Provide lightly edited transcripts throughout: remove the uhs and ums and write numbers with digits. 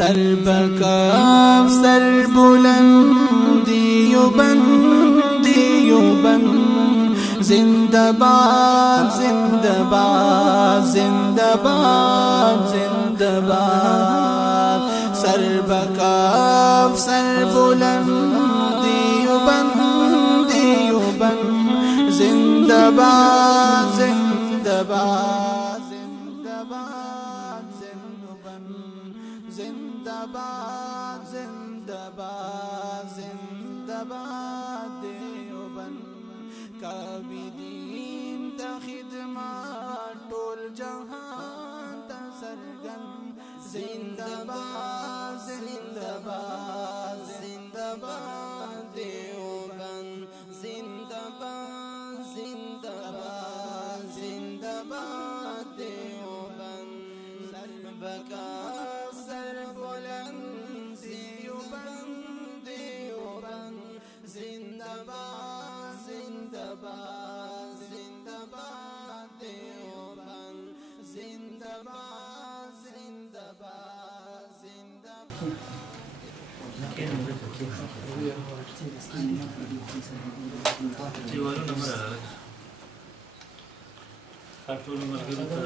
سر بکاف سر بلندی و بندی و بند زنده باد زنده باد زنده باد زنده باد سر بکاف سر بلندی و بندی و بند زنده باد زنده باد زنده باد زندباد زندباد زندباد دیوبند کابدین تا خدمات طول جهان تا سرگند زندباد زندباد زندباد دیوبند زندباد زندباد زندباد دیوبند سربکا زندباد زندباد زندباد دیوبند زندباد زندباد ټول ملګرو ته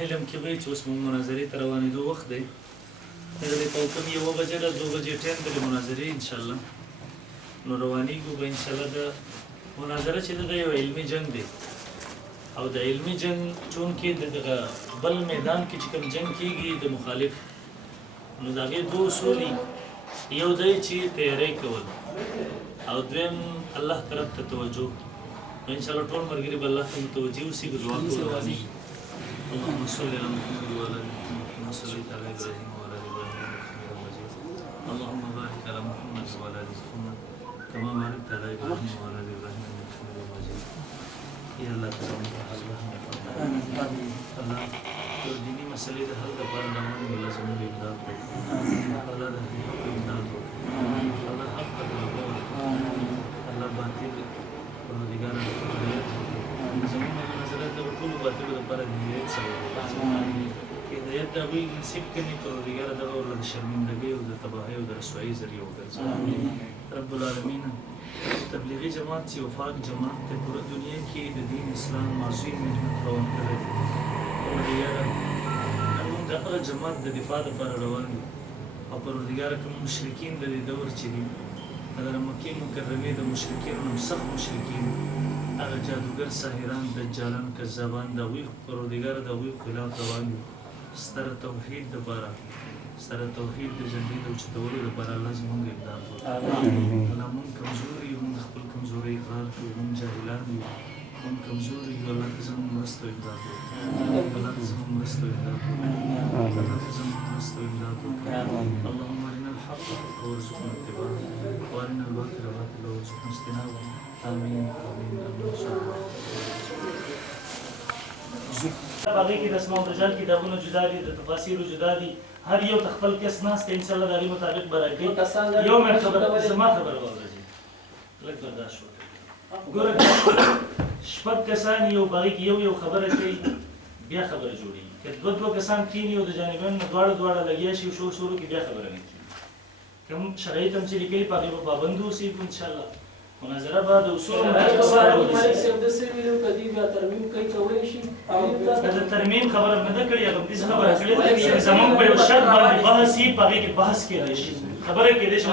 علم کې وایي چې اوس موږ مناظرې ته روانېدو وخت دی دغه په کوم 1 بجې نه 2 بجې ټایم د مناظرې انشاءالله نو روانېږو به انشاءالله د مناظره چې د یو علمي جنګ دی او د علمي جنګ چونکې دغه بل میدان کې چې کوم جنګ کېږي د مخالف نو د هغې 2 اصول یو دی چې تیاری کول او دویم الله طرف ته توجه انشاءالله ټول ملګري به الله ته متوجه اوسي په دعا کې روانېږي اللهم صل علی محمد وعلى آل محمد كما صليت على ابراهيم وعلى ال ابراهيم انك حميد مجيد اللهم بارك على محمد وعلى ال محمد كما باركت على ابراهيم وعلى ال ابراهيم انك حميد مجيد يا الله تبارك الله تو دینی مسلې د حل لپاره روان یو الله زموږ امداد وکړي الله د حق امداد وکړي الله حق ته الله باطل پروردګار زموږ نظریات د ټول باطل لپاره د هدایت سبب دی هدایت د وی نصیب کړي پروردګار دغه ولر شرمندګي او د تباہی او د رسوایی ذریعہ وګرځي رب العالمین تبلیغی جماعت چې وفاق جماعت ته پوره دنیا کې د دین اسلام معصوم مجموعه روان کړي پروردګار موږ دغه جماعت د دفاع لپاره روان دي او پروردګار کوم مشرکین د دور چې دي اگر مکه مکرمه د مشرکین او سخت مشرکین هغه جادوګر ساحران دجالان کذابان د وی پروردګار د وی خلاف روان دي ستر توحید لپاره ستر توحید د جنت او چتولو لپاره الله زموږ امداد وکړي الله موږ کمزوري یو موږ خپل کمزوري اقرار کوو موږ جاهلان یو موږ کمزوري یو الله زموږ مرسته امداد وکړي الله زموږ مرسته امداد وکړي الله زموږ مرسته امداد وکړي اللهم ارنا الحق حقا وارزقنا اتباعه وارنا الباطل باطلا وارزقنا اجتنابه آمين آمين آمين باقي کې د اسماء الرجال کتابونه جدا دي د تفاسیر جدا دي هر یو تخپل کس ناس ته ان شاء الله د هغې مطابق به راکړي یو مې خبره زما خبره واورئ لږ برداشت وکړئ ګوره شپږ کسان یو په هغې کې یو خبره کوي بیا خبره جوړېږي که دوه کسان کښېني او د جانبینو نه دواړه لګیا شي شروع کړي بیا خبره نه کېږي کوم شرایط هم چې لیکلي په هغې به پابند اوسېږو انشاءالله مناظره به د اصولو مطابق د ترمیم خبره نه ده کړې هغه همداسې خبره کړې ده زموږ په یو شرط باندې بحث وي په هغې کې بحث کېدی شي خبره کېدی شي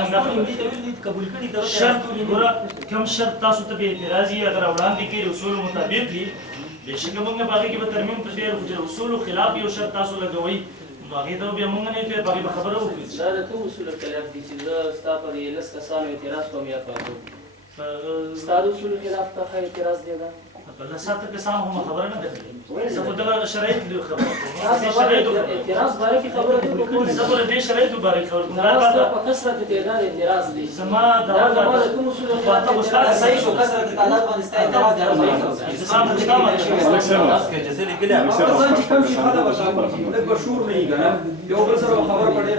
شرط ګوره کوم شرط تاسو ته به اعتراض وي اگر وړاندې کړي اصولو مطابق وي بېشکه موږ په هغې کې به ترمیم ته ډېر خو چې اصولو خلاف یو شرط تاسو لګوئ نو هغې ته بیا موږ نه کوي په هغې به خبره وکړو دا د کوم اصولو خلاف دي چې زه ستا پر 10 کسانو اعتراض کوم یا کوم ستا د اصولو خلاف ته ښه اعتراض دی دا الله ساته که سام هم خبره نه ده زه خو دغه شرایط دی خبره کوم شرایط اعتراض باندې کی خبره کوم زه خو دې شرایط مبارک خبره کوم دا په کثرت تعداد اعتراض دي زما دا کوم اصول ته استاد صحیح شو کثرت تعداد باندې ستای اعتراض دی زما مستمر جزیل کلی هم ځان چې کم شي خاله وشاو د بشور نه یې کنه یو بل سره خبر پړې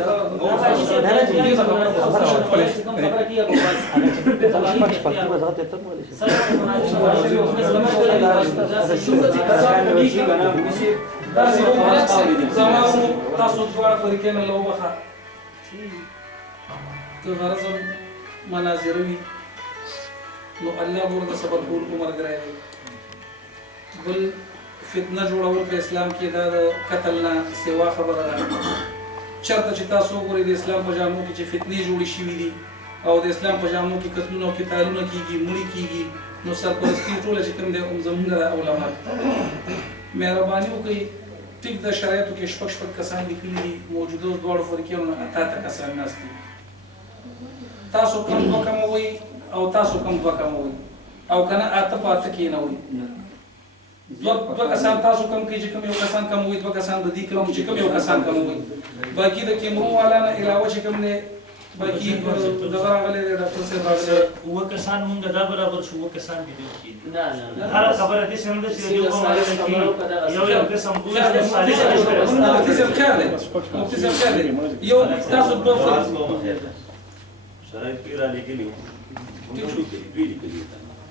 خبره کیه په تاسو دواړه طریقې نه لو وخه که غرض مناظر وي نو الله ورته صبر کول عمر ګرای بل فتنه جوړول په اسلام کې دا قتل نه سوا خبره ده چرته چې تاسو وګورئ د اسلام په جامو کې چې فتنې جوړې شوې دي او د اسلام په جامو کې قتلونه او قتالونه کیږي مړي کیږي نو سرپرستی ټول چې کوم د زمونږ علماء مهرباني وکړئ ټیک د شرایطو کې شپږ کسان لیکلي دي موجوده دواړو فریقونو نه اته کسان ناست دي تاسو کم دوه کموئ او تاسو کم دوه کموئ او کنه اته پاته کېنوئ دوه کسان تاسو کم کې چې کوم یو کسان کموئ دوه کسان د دې کم چې کوم یو کسان کموئ باقي د کیمرو والا نه علاوه چې کوم نه باقي دغه راغلي د ډاکټر صاحب راغلي و کسان مونږ دا برابر شو و کسان دي نه هر خبره دې څنګه چې یو یو قسم ګویا د صالح مختصر خیر دی یو تاسو دوه شرایط کې را لګلیو ټیک شو کې دوی لیکلي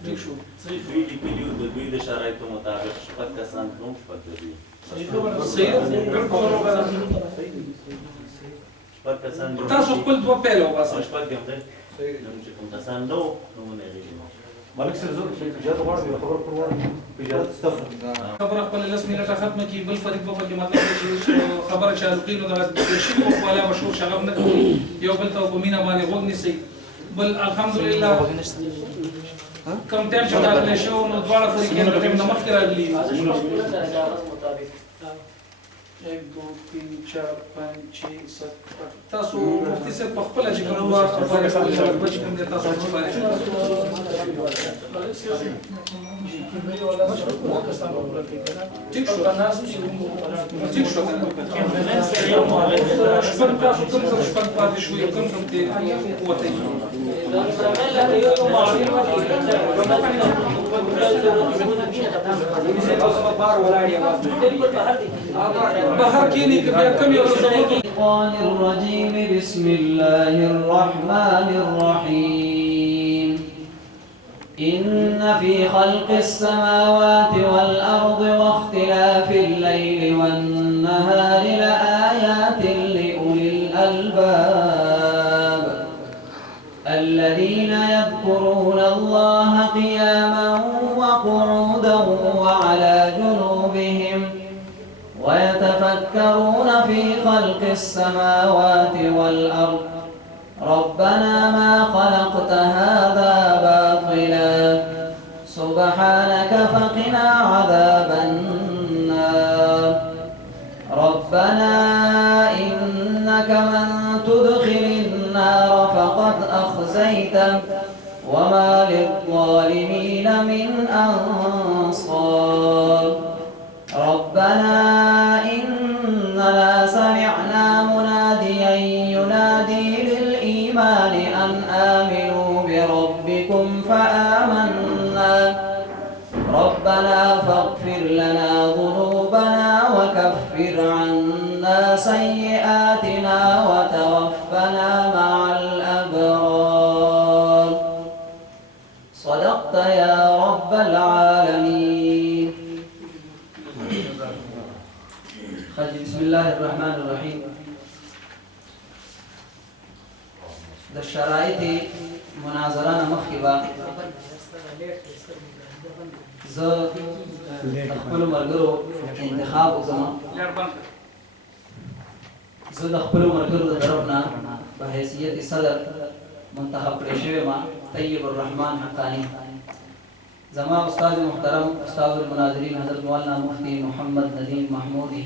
ٹھیک شو دوی لیکلي د دوی د شرایطو مطابق شپږ کسان کوم شپږ دي صحیح کسان تاسو خپل دوه پیلو واسه شپږ هم ده چې کوم کسان نو نه لري مالک سره زه اجازه غواړم یو خبر پر وړاندې اجازه ستاسو خبره خپل لس منټه ختمه کی بل فریق په کې مطلب چې خبره چالو کینو دا شی په خپل مشهور شغب نه کوي یو بل ته په مینا باندې غوږ نیسي بل الحمدلله کم ټیم چې راغلی شو نو دواړه فریقین په ټیم نه مخکې راغلي 1 2 3 4 5 6 7 تاسو مفتي صاحب په خپل چې کوم واه خبره کوي چې کوم د تاسو په اړه ټیک شو ټیک شو شپږ تاسو کوم شپږ پاتې شو یو کوم ته قوت الشيطان الرجيم بسم الله الرحمن الرحيم إن في خلق السماوات والأرض واختلاف الليل والنهار لآيات لأولي الألباب الذين يذكرون الله قياما وقعودا وعلى جنوبهم ويتفكرون في خلق السماوات والأرض ربنا ما خلقت هذا باطلا سبحانك فقنا عذاب النار ربنا إنك من تدخل النار فقد أخزيته وما للظالمين من أنصار ربنا إننا سمعنا مناديا ينادي للإيمان أن آمنوا بربكم فآمنا ربنا فاغفر لنا ذنوبنا وكفر عنا سيئاتنا وتوفنا مع الأبرار صدقت يا رب العالمين بسم الله الرحمن الرحيم د شرایط مناظره مخکبه زه خپل مرګرو انتخاب وکم زه د خپل مرګرو د طرفنا په حیثیت صدر منتخب کړی شوی ما طیب الرحمن حقانی زما استاد محترم استاد المناظرین حضرت مولانا مفتی محمد ندیم محمودی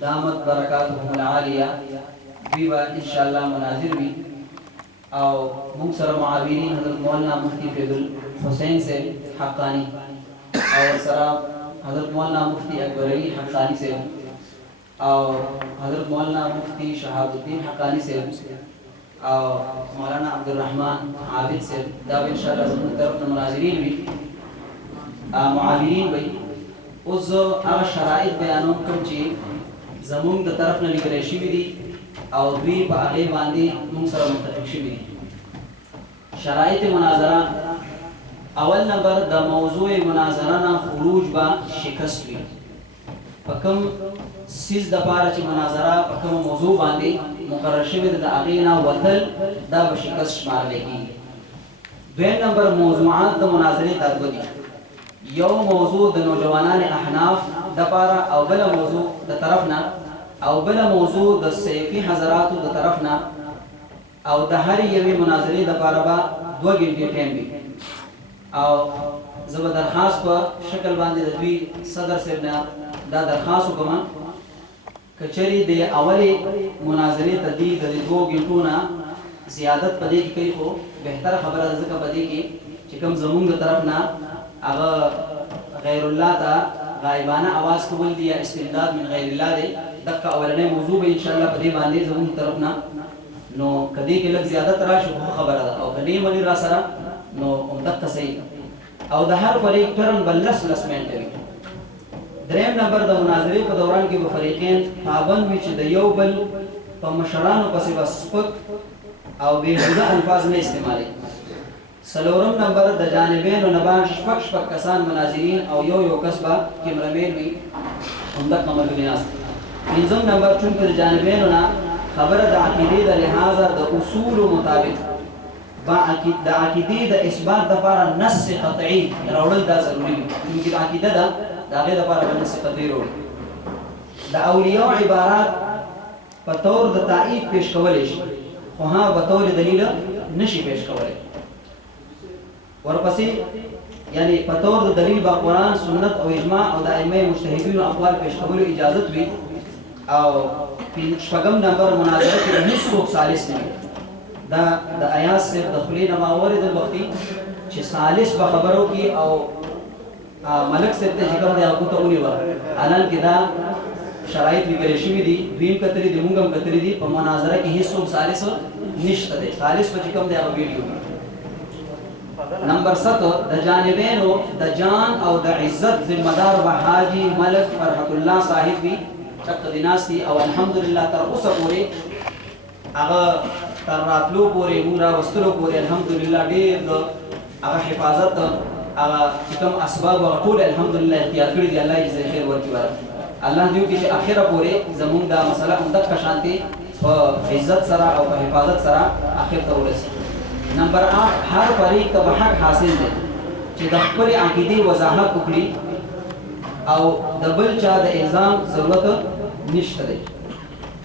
دامت برکاتهم العالیه بیوا ان شاء الله مناظر وی او موږ سره معاونین حضرت مولانا مفتی فیض الحسین سے حقانی और सरा हजरत मौलाना मुफ्ती अकबर अली हक्कानी से और हजरत मौलाना मुफ्ती शहाबुद्दीन हक्कानी से और मौलाना अब्दुल रहमान आबिद से दाव इंशाअल्लाह ज़मीन तरफ मुनाज़िरीन भी मुआविरीन भी उस आग शराइत बयानों कम ची ज़मीन द तरफ न लिखरे शिवी दी और भी बागे बांधी मुंसर मुतफिक शिवी दी शराइत मुनाज़रा अवल नंबर द मौजूए मुनाज़रा ना खुरूज बा शिकस्त भी पकम सीज दपारा ची मुनाज़रा पकम मौजू बांधी मुकर्रर शिवी द आगीना वतल द बशिकस्त शुमार लेगी दोन नंबर मौजूआत द मुनाज़रे तदबदी यो मौजू द नौजवानान अहनाफ दपारा अवल मौजू द तरफना अवल मौजू द सैफी हज़रात द तरफना और द हर यवी मुनाज़रे दपारा बा 2 घंटे टाइम भी और जब दरखास्त पर शक्ल बांधे दबी सदर से ना दा दरखास्त हुक्मा कचरी दे अवले मुनाज़रे तदी द 2 घंटों ना ज़ियादत पदे की कई हो बेहतर खबर ज़िक्र पदे की चिकम ज़मीन द तरफ ना अगर गैरुल्लाह ता गायबाना आवाज़ कबूल दिया इस्तिमदाद मिन गैरिल्लाह दे दक्का अवलने मौजू में इंशाअल्लाह पदे बांधे ज़मीन तरफ ना नो कदी के लग ज़्यादा तराश हो खबर और कदी मनी रासरा नो उमदक सही और द हर फरीक टर्न बल्लस लसमेंट है द्रेम नंबर द मुनाज़रे के दौरान के फरीक़ैन पाबंद विच द योबल प मशरान पसे वस्पक और बेहुदा अल्फाज में इस्तेमाल सलोरम नंबर द जानिबैन व नबाश पक्ष पक कसान मुनाज़िरीन और यो कस्बा के मरमेन में उमदक कमर बिनास इंजम नंबर चूंकि द जानिबैन ना खबर द अकीदे द लिहाजा द उसूल मुताबिक द अकीदे द इस्बात द पारा नस क़तई रावल दा जरूरी क्योंकि अकीदा दा दागे द पारा नस क़तई रोड द औलिया इबारत बतौर द ताईद पेश कवलिश वहां बतौर दलील नशी पेश कवले और पसी यानी बतौर द दलील बा कुरान सुन्नत और इजमा और दाइमे मुज्तहिदीन अक़वाल पेश कवल इजाजत भी और शगम नंबर मुनाज़रा के हिस्सों सालिस में द आयात से दखली नमावरद वक्ती छ सालिस बखबरों की और मलक से ते जिक्र दे आपको तो उन्हीं वर अलन के दा शराइत लिबरेशी भी दी बीम कतरी दी मुंगम कतरी दी पर मुनाज़रा के हिस्सों सालिस निश्त दे सालिस पर जिक्र दे आप वीडियो नंबर 7 द जानिबैन द जान और द इज्जत जिम्मेदार बहाजी मलक फरहतुल्लाह साहिब भी चक दिनासी और अल्हम्दुलिल्लाह तर उस पूरे अगर तरातलो पूरे मुरा वस्तुलो पूरे अल्हम्दुलिल्लाह डेर द अगर हिफाजत अगर चिकम असबाब और टूल अल्हम्दुलिल्लाह इख्तियार करी दी अल्लाह इज़्ज़त खैर वर्की वाला अल्लाह दियो कि आखिर पूरे जमून दा मसला उमदक का शांति व इज्जत सरा और हिफाजत सरा आखिर तौरस नंबर 8 हर फरीक का हक हासिल है कि दखल अकीदी वजाहत उकड़ी और डबल चा द इल्जाम जरूरत निश्त दे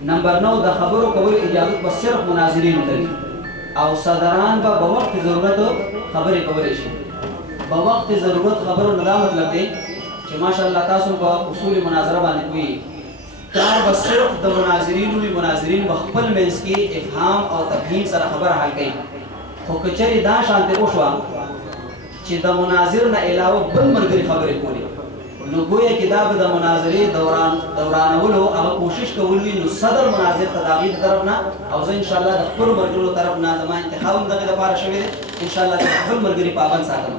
नंबर 9 द खबरों कबूल इजाजत पर सिर्फ मुनाज़िरीन उतरी और सदरान बा बवक्त ज़रूरत खबर कबूल शी बवक्त ज़रूरत खबर नदा मतलब दे कि माशाअल्लाह तासु का उसूल मुनाज़रा बाने कोई तार बस सिर्फ द मुनाज़िरीन बखपल में इसकी इफ़हाम और तफहीम सर खबर हाल गई हो कचरी दा शांति ओशवा कि द मुनाज़िर न अलावा बल मरगरी खबर कोली नो गोया किताब द मुनाज़रे दौरान वलो अब कोशिश कवली नो सदर मुनाज़िर तदावी तरफ ना और इंशाअल्लाह द खुल मरगरो तरफ ना जमा इंतखाब द के पार शवे इंशाअल्लाह द खुल मरगरी पाबंद साकम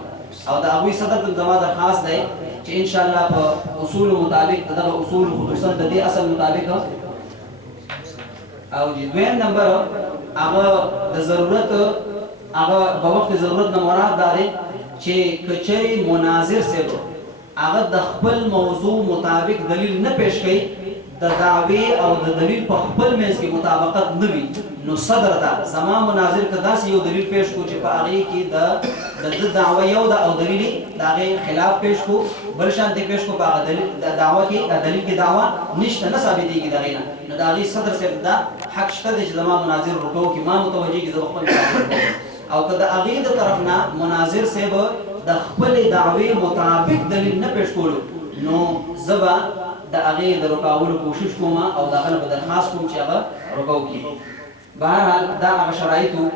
और द अबू सदर द जमा दरखास्त है कि इंशाअल्लाह प उसूल मुताबिक द उसूल खुसूसन द असल मुताबिक और जी दोन नंबर अब द जरूरत अब बवक्त जरूरत न मुराद दारे कि कचरी मुनाज़िर से अगर दखल मौजू मुताबिक दलील न पेश गई द दावे और द दलील पखपल में इसकी मुताबिकत नवी नो सदर दा जमा मुनाज़िर का दास यो दलील पेश को च पागी की द दावा यो दा और दलील दागे खिलाफ पेश को बल शांति पेश को पागा दलील दावा की दलील की दावा निश्त न साबिती की दागे न दागी सदर से दा हक शद जमा मुनाज़िर रुको की मा मुतवजी की ज़बखल और कद अगीद तरफ ना मुनाज़िर से ब दखल दावे मुताबिक दलील न पेश कोलो नो जबा द अगीद रुकावल कोशिश कोमा और दाखल बदरखास्त को चागा रुकाव की बहरहाल दा शराइतु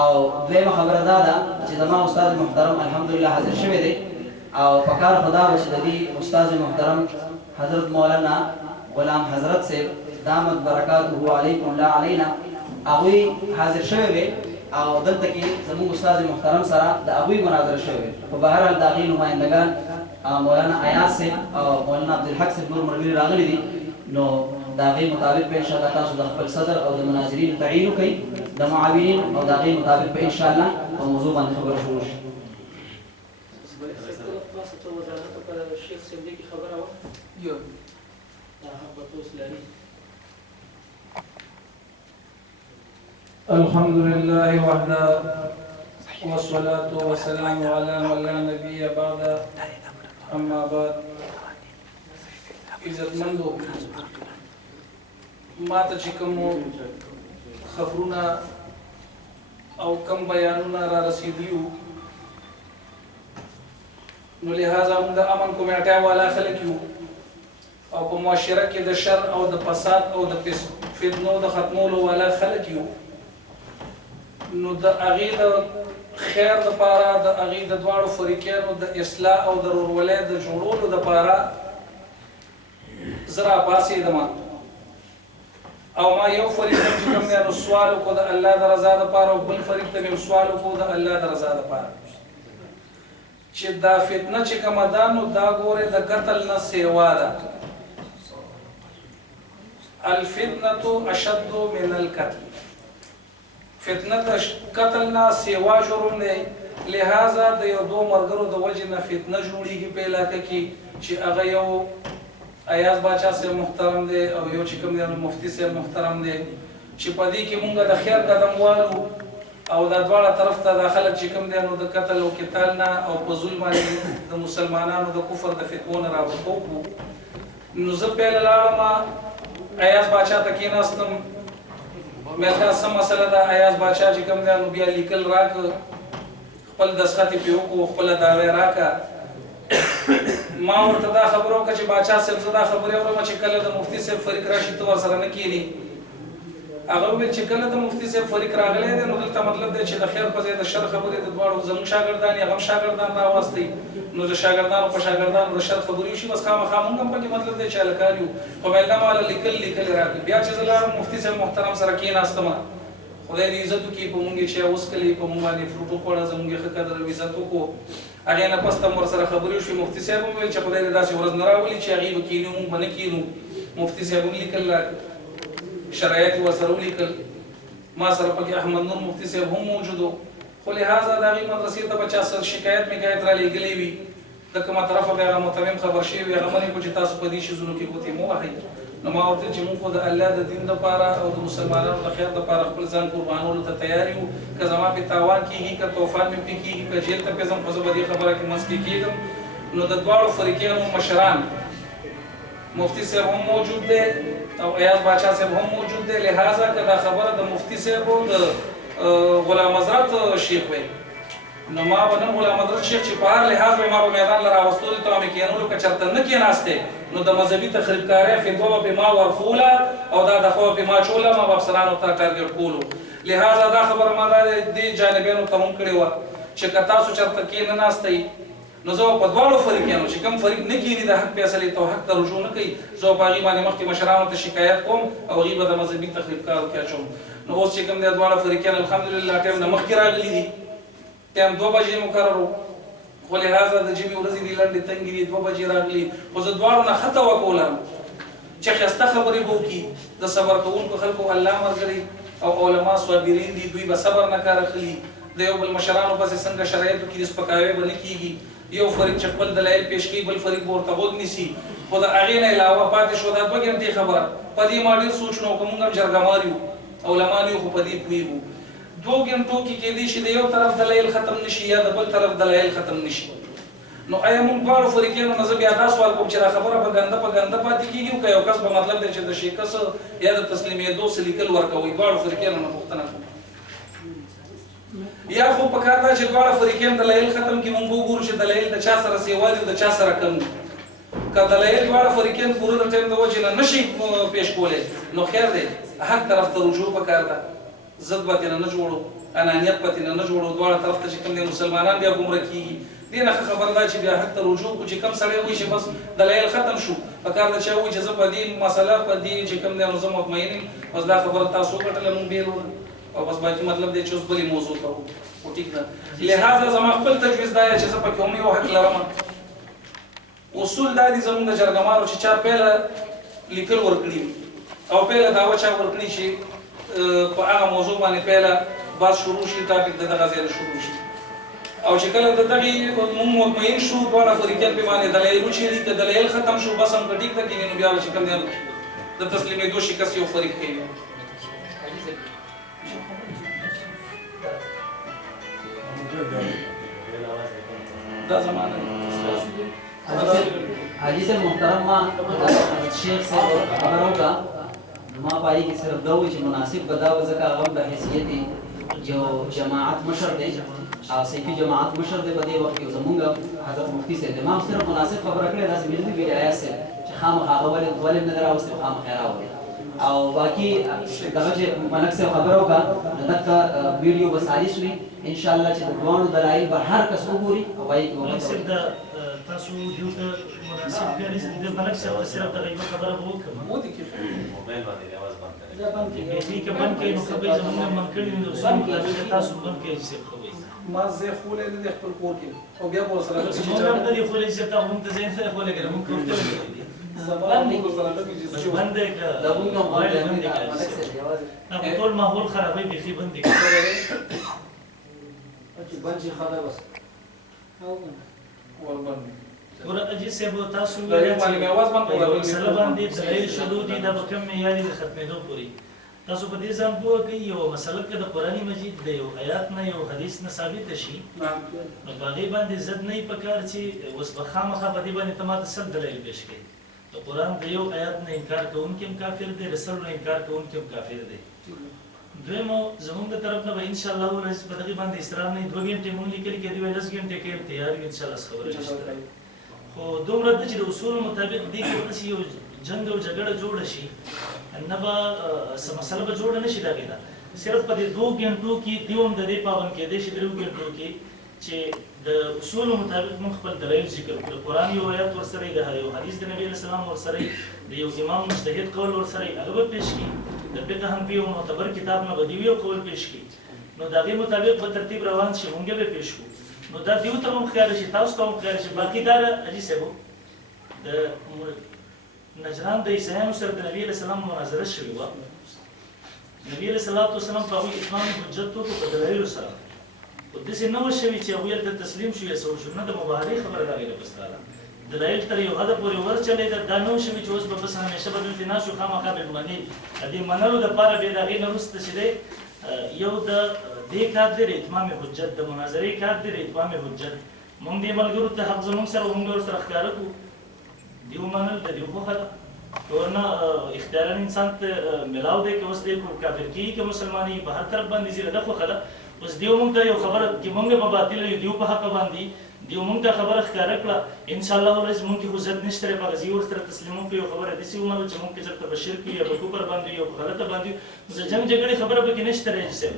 और द्वेम खबर दादा कि जमा उस्ताद मुहतरम अल्हम्दुलिल्लाह हाजिर शवे दे او پکار خدا وشدی استاد محترم حضرت مولانا غلام حضرت سے دامت برکاته علیکم لا علینا اوی حاضر شوی وي او دلته کې زموږ استاد محترم سره د اوی مناظره شوی په بهر حال داغي نمائندگان مولانا ایاز سے او مولانا عبدالحق سے نور مرګري راغلي دي نو داغي مطابق به ان شاء الله تاسو د خپل صدر او د مناظرین تعیین کوي د معاونین او داغي مطابق به ان شاء الله په موضوع باندې خبرې شروع شي الحمد لله وحده والصلاة والسلام على من لا نبي بعد أما بعد عزتمندو ما ته چې کوم خبرونه او کم بیانونه را رسیدلیو نو لہذا موږ د امن کمیټه والا خلک یو او په معاشره کې د شر او د فساد او د فتنو د ختمولو والا خلک یو نو د هغې د خیر دپاره د هغې د دواړو فریقینو د اصلاح او د ورورولۍ د جوړولو دپاره زه راپاڅېدم او ما یو فریق ته چې کوم دی نو سوال وکړو د الله د رضا دپاره او بل فریق ته مې سوال وکړو د الله د رضا دپاره چې دا فتنه چې کومه ده نو دا ګورې د قتل نه سیوا ده الفتنة اشد من القتل فتنه د قتل نه سیوا جرم دی لہذا د یو دو مرګرو د وجې نه فتنه جوړېږي په علاقه کې چې هغه یو ایاز باچا صاحب محترم دی او یو چې کوم دی نو مفتي صاحب محترم دی چې په دې کې مونږ د خیر قدم والو او دا دواړه طرف ته د خلک چې کوم دی نو د قتل او قتال نه او په ظلم باندې د مسلمانانو د کفر د فتوو نه راوتو نو زه پیل لاړم ایاز باچا ته کېناستم مې دا سم مسله ده ایاز باچا چې کوم دی نو بیا لیکل راک خپل دستخط یې پې وکړو خپله دعوی راکړه ما ورته دا خبره وکړه چې باچا صاحب زه دا خبرې اورم چې کله د مفتي صاحب فریق راشي ته ورسره نه کښېنې هغه وویل چې کله د مفتي صاحب فریق راغلی دی نو دلته مطلب دی چې د خیر په ځای د شر خبرې د دواړو زموږ شاګردان یې هغه هم شاګردان راواستئ نو د شاګردانو په شاګردانو د شر خبرې وشي بس خامخا مونږ هم پکې مطلب دی چې هلکان یو خو مې الله ماله لیکل راکړي بیا چې زه لاړم مفتي صاحب محترم سره کېناستم خدای دې عزت وکړي په مونږ یې چې اوسکلې په مونږ باندې فروټ وخوړه زموږ یې ښه قدر او عزت وکړو هغې نه پس ته مو ورسره خبرې وشوې مفتي صاحب هم ویل چې خدای دې داسې ورځ نه راولي چې هغې به کښېنو مونږ به نه کښېنو مفتي صاحب هم لیکل راکړي شرایط یې ورسره ولیکل ما سره پکې احمد نور مفتي صاحب هم موجود و خو لهذا د هغې مدرسې ته به چا سره شکایت میکایت را لېږلی وي د کومه طرفه به هغه متمم خبر شوي وي هغه منې کړو چې تاسو په دې شیزونو کې ګوتې مه وهئ نو ما ورته چې موږ خو د الله د دین دپاره او د مسلمانانو د خیر دپاره خپل ځان قربانولو ته تیار یو که زما پې تاوان کېږي که توفان مې پې کېږي که جیل ته پې ځم خو زه به دې خبره کې منځ کې کېږم نو د دواړو فریقینو مشران مفتی صاحب هم موجود دی او ایاز باچا صاحب هم موجود دی لہذا که دا خبره د مفتی صاحب او د غلام حضرت شیخ وی نو ما به نن غلام حضرت شیخ چې په هر لحاظ به ما به میدان له راوستلو ته مې کېنولو که چېرته نه کېناستې نو د مذهبي تخریبکارۍ فتوا به پې ما ورخوله او دا دفعه به پې ما چوله ما به افسرانو ته ټارګېټ کولو لہذا دا خبره ما دا دې جانبیانو ته هم کړې وه چې که تاسو چېرته کېنناستئ نو زه په دواړو فریقینو چې کوم فریق نه کښېني د حق فیصلې ته حق ته رجوع نه کوي زه په هغې باندې مخکې مشرانو ته شکایت کوم او هغوی به د مذهبي تخریبکارو کې اچوم نو اوس چې کوم دی دواړه فریقین الحمدلله ټایم نه مخکې راغلي دي ټایم 2 بجې مقرر و خو لهذا د ژمي ورځې دي لنډې تنګې دي 2 بجې راغلي خو زه دواړو نه ښه توقع لرم چې ښایسته خبرې به وکړي د صبر کوونکو خلکو الله ملګري او علما صابرین دي دوی به صبر نه کار اخلي د یو بل مشرانو پسې څنګه شرایطو کې د سپکاوی به نه کېږي یو فریق چې خپل دلایل پیش کوي بل فریق به ورته غوږ نیسي خو د هغې نه علاوه پاتې شو دا 2 ګنټې خبره په دې ما ډېر سوچ نه وکړو مونږ هم جرګمار یو علمان یو خو په دې پوهېږو 2 ګنټو کې کېدی شي د یو طرف دلایل ختم نشي یا د بل طرف دلایل ختم نشي نو آیا مونږ دواړو فریقینو نه زه بیا دا سوال کوم چې دا خبره به ګنده په ګنده پاتې کېږي او که یو کس به مطلب دی چې د شي کس یا د تسلیمېدو څه لیکل ورکوئ دواړو فریقینو نه پوښتنه کوم یا خو پکار دا چې دواړه فریقین دلایل ختم کړي مونږ وګورو چې دلایل د چا سره سیوا دي او د چا سره کم دي که دلایل دواړه فریقین پوره د ټایم د وجې نه نشي پیش کولی نو خیر دی حق طرف ته رجوع پکار ده ضد به ترې نه جوړو انانیت به ترې نه جوړو دواړه طرف ته چې کوم دی مسلمانان بیا ګمره کېږي دې نه خبره ده چې بیا حق ته رجوع کو چې کم سړی وایي چې بس دلایل ختم شو په کار د چا وایي چې زه په دې مسله په دې چې کوم دی نو زه مطمئن یم بس دا خبره تاسو وګټله مونږ بیل او بس باقي مطلب دی چې اوس بلې موضوع ته وو ټیک ده لہذا زما خپل تجویز دا چې زه پکې هم یو حق لرم اصول دا دي زموږ د جرګمارو چې چا پیله لیکل ورکړي او پیله دعوه چا ورکړي چې په هغه موضوع باندې پیله بحث شروع شي ټاپک د دغه ځای شروع شي او چې کله د دغه موږ مطمئن شو دواړه فریقین په باندې دلایل وچېړي که دلایل ختم شو بس هم که ټیک ده کېږي نو بیا چې کوم دی د تسلیمېدو شکست یو فریق کوي دا زمانه حاجی صاحب محترم ما شیخ صاحب خبر ہوگا ما پای کی صرف دو چې مناسب بداو ځکه هغه د حیثیت یو جماعت مشر دی او صحیفي جماعت مشر دی په دې وخت کې زمونږ حضرت مفتی صاحب امام صرف مناسب خبره کړې دا زموږ دی ویډیو سره چې خامخا ولې نه راوستي خامخا راوړي او باقي دغه چې ملک صاحب خبر ہوگا دغه ویډیو وسایل وي ان شاء الله چې د دوانو دلایل به هر کس وګوري او وايي تاسو دیو ته مناسب کاری د ملک صاحب صرف دغه یو خبره وکړم مو دي کې موبایل باندې आवाज بند کړئ دې کې بند کړئ نو خبرې زموږ من کړی نو تاسو بند کړئ چې خبرې ما زه خولې نه د خپل کور کې او بیا په سره چې موږ هم د دې خولې چې تاسو هم ته ځین سره خولې کړم موږ کوم ته زبان په سره د چې بند کړه دا موږ هم ملک باندې ټول ماحول خرابوي بيخي بند کړه چې بنجي خبره بس ور اجي سبو تاسو باندې आवाज باندې ولا سره باندې دلایل شروع دي د کم معیاري د ختمېدو پوری تاسو په دې ځم پوه کې یو مسله کې د قرآني مجید د یو آیات نه یو حدیث نه ثابت شي نو باغې باندې زد نه پکار چې اوس بخامخه په دې باندې تماته سل دلایل پیش کړي تو قرآن د یو آیات نه انکار کوونکي هم کافر دي رسول نه انکار کوونکي هم کافر دي دویمو زمونږ د طرف نه به ان شاء الله ولې په دغه باندې استرام نه 2 غنټې مونږ لیکل کې دی 10 غنټې کې تیار یو ان شاء الله خبره نشته خو دومره د چې اصول مطابق دی کې ورته یو جنگ او جګړه جوړ شي نه به سم مسله به جوړ نه شي دا کېدا صرف په دې 2 غنټو کې دیوم د دې پابند کې د شي 3 غنټو کې چې د اصول مطابق موږ خپل دلایل ذکر کړو قرآن یو آیات ورسره د یو حدیث د نبی رسول الله ورسره د یو امام مجتهد قول ورسره هغه به پیش کړي د فقه حنفي او معتبر کتاب نه بدیوي قول پیش کړي نو دا به مطابق په ترتیب روان شي موږ به پیش کړو نو دا دیو ته هم خیال شي تاسو ته هم خیال شي باقي دا اجي سبو د نجران د عیسایانو سره د نبی رسول الله مناظره شوې و نبی رسول الله صلی الله علیه وسلم په حجت کو په دلایل سره او د څه نو شوی چې ویل د تسلیم شو یا سو شو نه د مبارک خبره راغله پستاله دلایل تر یو هدف پورې ورچلې دا نو شوی چې اوس په بس همیشه بدل دي ناشو خامخا به معنی دې منلو د پاره به دا غي نه رسته شي یو د دې کار د اتمام حجت د مناظرې کار د اتمام حجت مونږ دې ملګرو ته حق زموږ سره موږ سره ښکار کو دیو منل د دیو خو خدا ورنه اختیارا انسان ته ملاو دی که اوس دې کافر کی که مسلمانی په هر طرف باندې زیاده خو خدا اوس دیو مونږ ته یو خبره چې مونږ په باطل یو دیو په حق باندې دیو مونږ ته خبره ښکار کړه ان شاء الله ولې مونږ کې حجت نشته په غزي ور سره تسلیمو په خبره دي چې عمر چې مونږ کې چرته بشیر کی یا په کوپر باندې یو غلطه باندې جنگ جګړه خبره به کې نشته راځي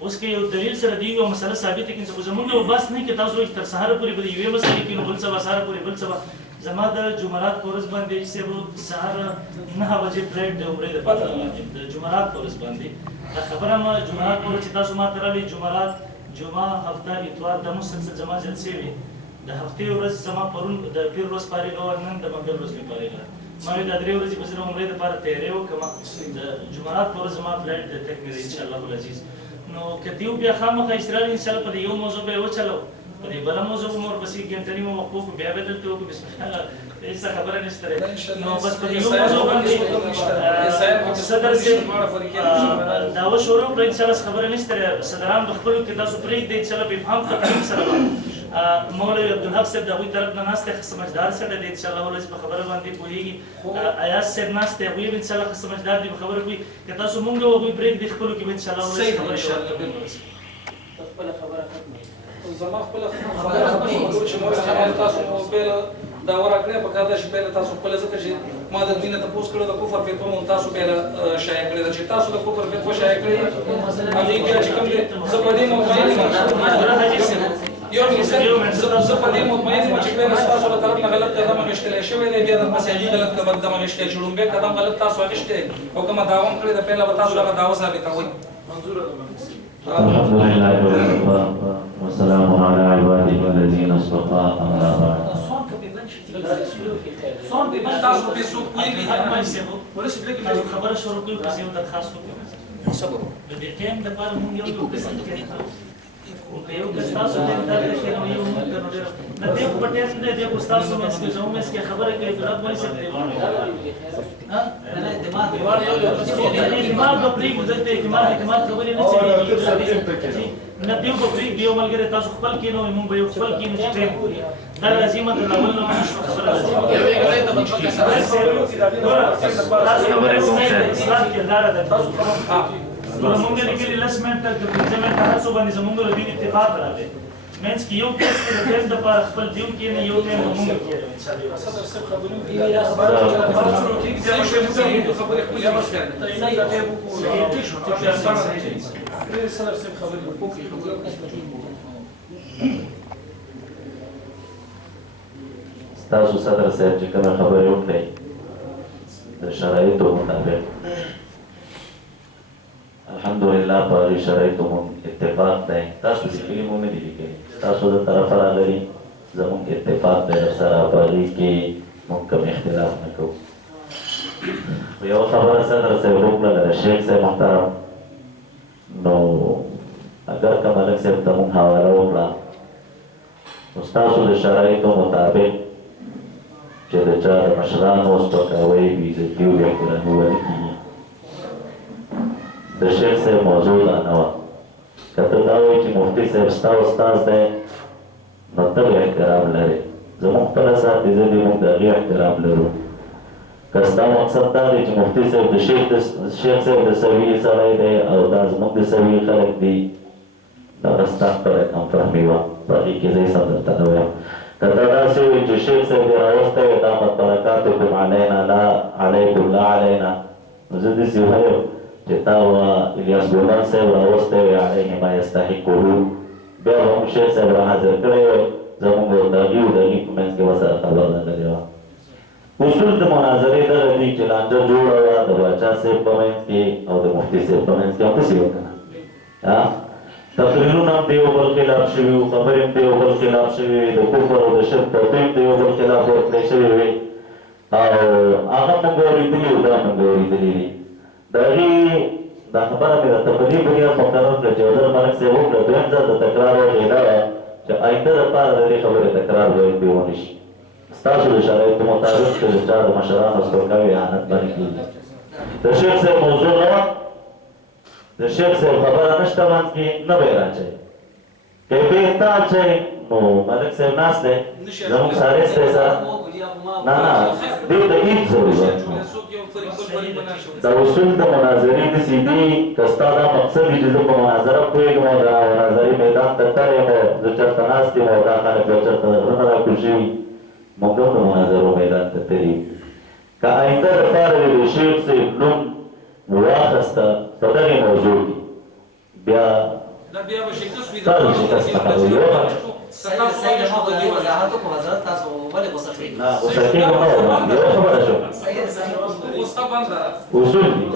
اوس کې یو دلیل سره دی یو مسله ثابت کړي چې زمونږ بس نه کې تاسو تر سهار پورې به یو مسله کې نو بل څه سهار پورې بل څه زما د جمعرات پورز باندې چې سهار 9 بجې فلایټ د عمرې د جمعرات پورز باندې دا خبره ما جمعرات پورز چې تاسو ما ترالي جمعرات جمعه هفته اتوار د مسلسل جمعه جلسې وي د هفتې ورځ زما پرون د پیر ورځ پاره نن د منګل ورځ پاره ما د درې ورځې په ځای عمرې لپاره تیارې وکړم د جمعرات پورز ما فلایټ د تک مې ان شاء الله العزیز نو کدیو بیا خامخا اسرائیل ان شاء الله په یو موضوع به وچلو په دې بل موضوع مور پسې ګنټنی مو وقوف بیا بدل ته بسم الله هیڅ خبره نشته نو بس په یو موضوع باندې صدر سي دا و شروع پر ان شاء الله خبره نشته صدران د خپل کې تاسو پرې دې چې په فهم تقریب سره مولوی عبدالحق صاحب دغه طرف نه ناشته سمجھدار سره دې ان شاء الله ولې په خبره باندې پوهیږي آیات صاحب ناشته وي ان شاء الله سمجھدار دې خبره کوي که تاسو مونږ وګورئ پرې دې خپل کې ان شاء الله ولې خبره خپل خبره ختمه زما خپل خبره چې موږ تاسو موبایل دا ورکړې په کار چې په تاسو خپل ځکه چې ما د دینه ته پوس کړو د کفر په کوم تاسو به شایع کړی چې تاسو د کفر په شایع کړی هغه چې کوم څه په دې موضوع یو زه په دې مطمئن یم چې کله ستاسو له طرف نه غلط قدم اخیستلی شوی دی بیا درپسې هغې غلط قدم اخیستی چې لومبی قدم غلط تاسو اخیستی او کومه دعوه هم کړې ده پیله به تاسو هغه دعوه ثابتوئ. الحمد لله وكفى والسلام على عباده الذين اصطفى اما بعد. تاسو به څوک پوهېږئ خبره شروع کړو که زه یو درخواست وکړم د دې ټایم دپاره مونږ یو کس که یو کس تاسو ته دا درکړي نو یو مونږ ته نو ډېر نه دی خو په ټایم دی دی خو ستاسو منځ کې زموږ منځ کې خبره کوي ګلاب وایي صاحب اعتماد به پرېږدو دلته اعتماد خبرې نه چلېږي نه دیو به پرېږدي یو ملګری تاسو خپل کښېنوئ مونږ به یو خپل کښېنو چې ټایم دا لازمه ده د اول نه ونشوه خبره اصلاح کرداره ده نو مونږ لیکلي لس منټه که پنځه منټه هڅو باندې زمونږ له دین اتفاق راغی منځ کې یو کس کې د ټایم دپاره خپل دیو کښېني یو ټایم به مونږ کښېنو تاسو صدر صاحب چې کومه خبرې وکړئ د شرایطو مطابق الحمدلله په هغې شرایطو مونږ اتفاق دی تاسو لیکلي مو نه دي لیکلي تاسو د طرفه راغلي زمونږ اتفاق دی درسره په هغې کې مونږ کوم اختلاف نه کوو خو یوه خبره صدر صاحب وکړله د شیخ صاحب محترم نو اگر که ملک صاحب ته مونږ حواله وکړه نو ستاسو د شرایطو مطابق چې د چا د مشرانو سپکاوی بېعزتي او احترامي ونه کېږي د شیخ صاحب موضوع دا نه وه که ته دا وایې چې مفتي صاحب ستا استاز دی نو ته به احترام لرې زموږ خپله ساتې زه دې موږ د هغې احترام لرو که ستا مقصد دا دی چې مفتي صاحب د شیخ صاحب د سویې سړی دی او دا زموږ د سویې خلک دي دا ستا خپله کمفهمي وه په هغې کې زه یې سم درته نه وایم که ته داسې وایې چې شیخ صاحب دې راوستی وی دامت برکاتکم علینا لا علیکم لا علینا نو زه داسې وایم چې تا الیاس ګلبان صاحب راوستی وی علیه ما یستحقه بیا به هم شیخ صاحب را حاضر کړی وی زموږ د هغې او د هغې په منځ کې به سره خبر راغلې وه اصول د مناظرې دغه دي چې لانجه جوړه وه د باچا صاحب په منځ کې او د مفتي صاحب په منځ کې همداسې وه که نه تقریرونه هم د یو بل خلاف شوي وو خبرې هم د یو بل خلاف شوي وې د کفر او د شرک توطیې هم د یو بل خلاف ورکړی شوې وې او هغه موږ اورېدلي او دا موږ اورېدلي دي د هغې دا خبره مې درته په دې بنیاد مقرر کړه چې وزیر ملک صاحب وکړه دویم ځل د تکرار وجه دا وه چې آینده دپاره د دې خبرې تکرار باید پرې ونه شي ستاسو د شرایطو مطابق چې د چا د مشرانو سپکاوي اهانت باندې کېږي د شیخ صاحب موضوع نه وه د شیخ صاحب خبره نشته منځ کې نه به یې راچوي که یې به یې ته اچوي نو ملک صاحب ناست دی زموږ ساریس دی سره نه نه دې ته هېڅ ضرورت نه دا اصول د مناظرې داسې دي که ستا دا مقصد وي چې زه په مناظره پوهېږم او د مناظرې میدان ته تللی یم او زه چېرته ناست یم او دا خلک بیا چېرته د غره نه راکوز شوي موږ هم د مناظرو میدان ته تللي که آینده دپاره د شیخ صاحب نوم واخسته په دغې موضوع کې بیا تاسو شکست پکاروي یوه نه غوسه کېږم نه وم یوه خبره شوه اصول دي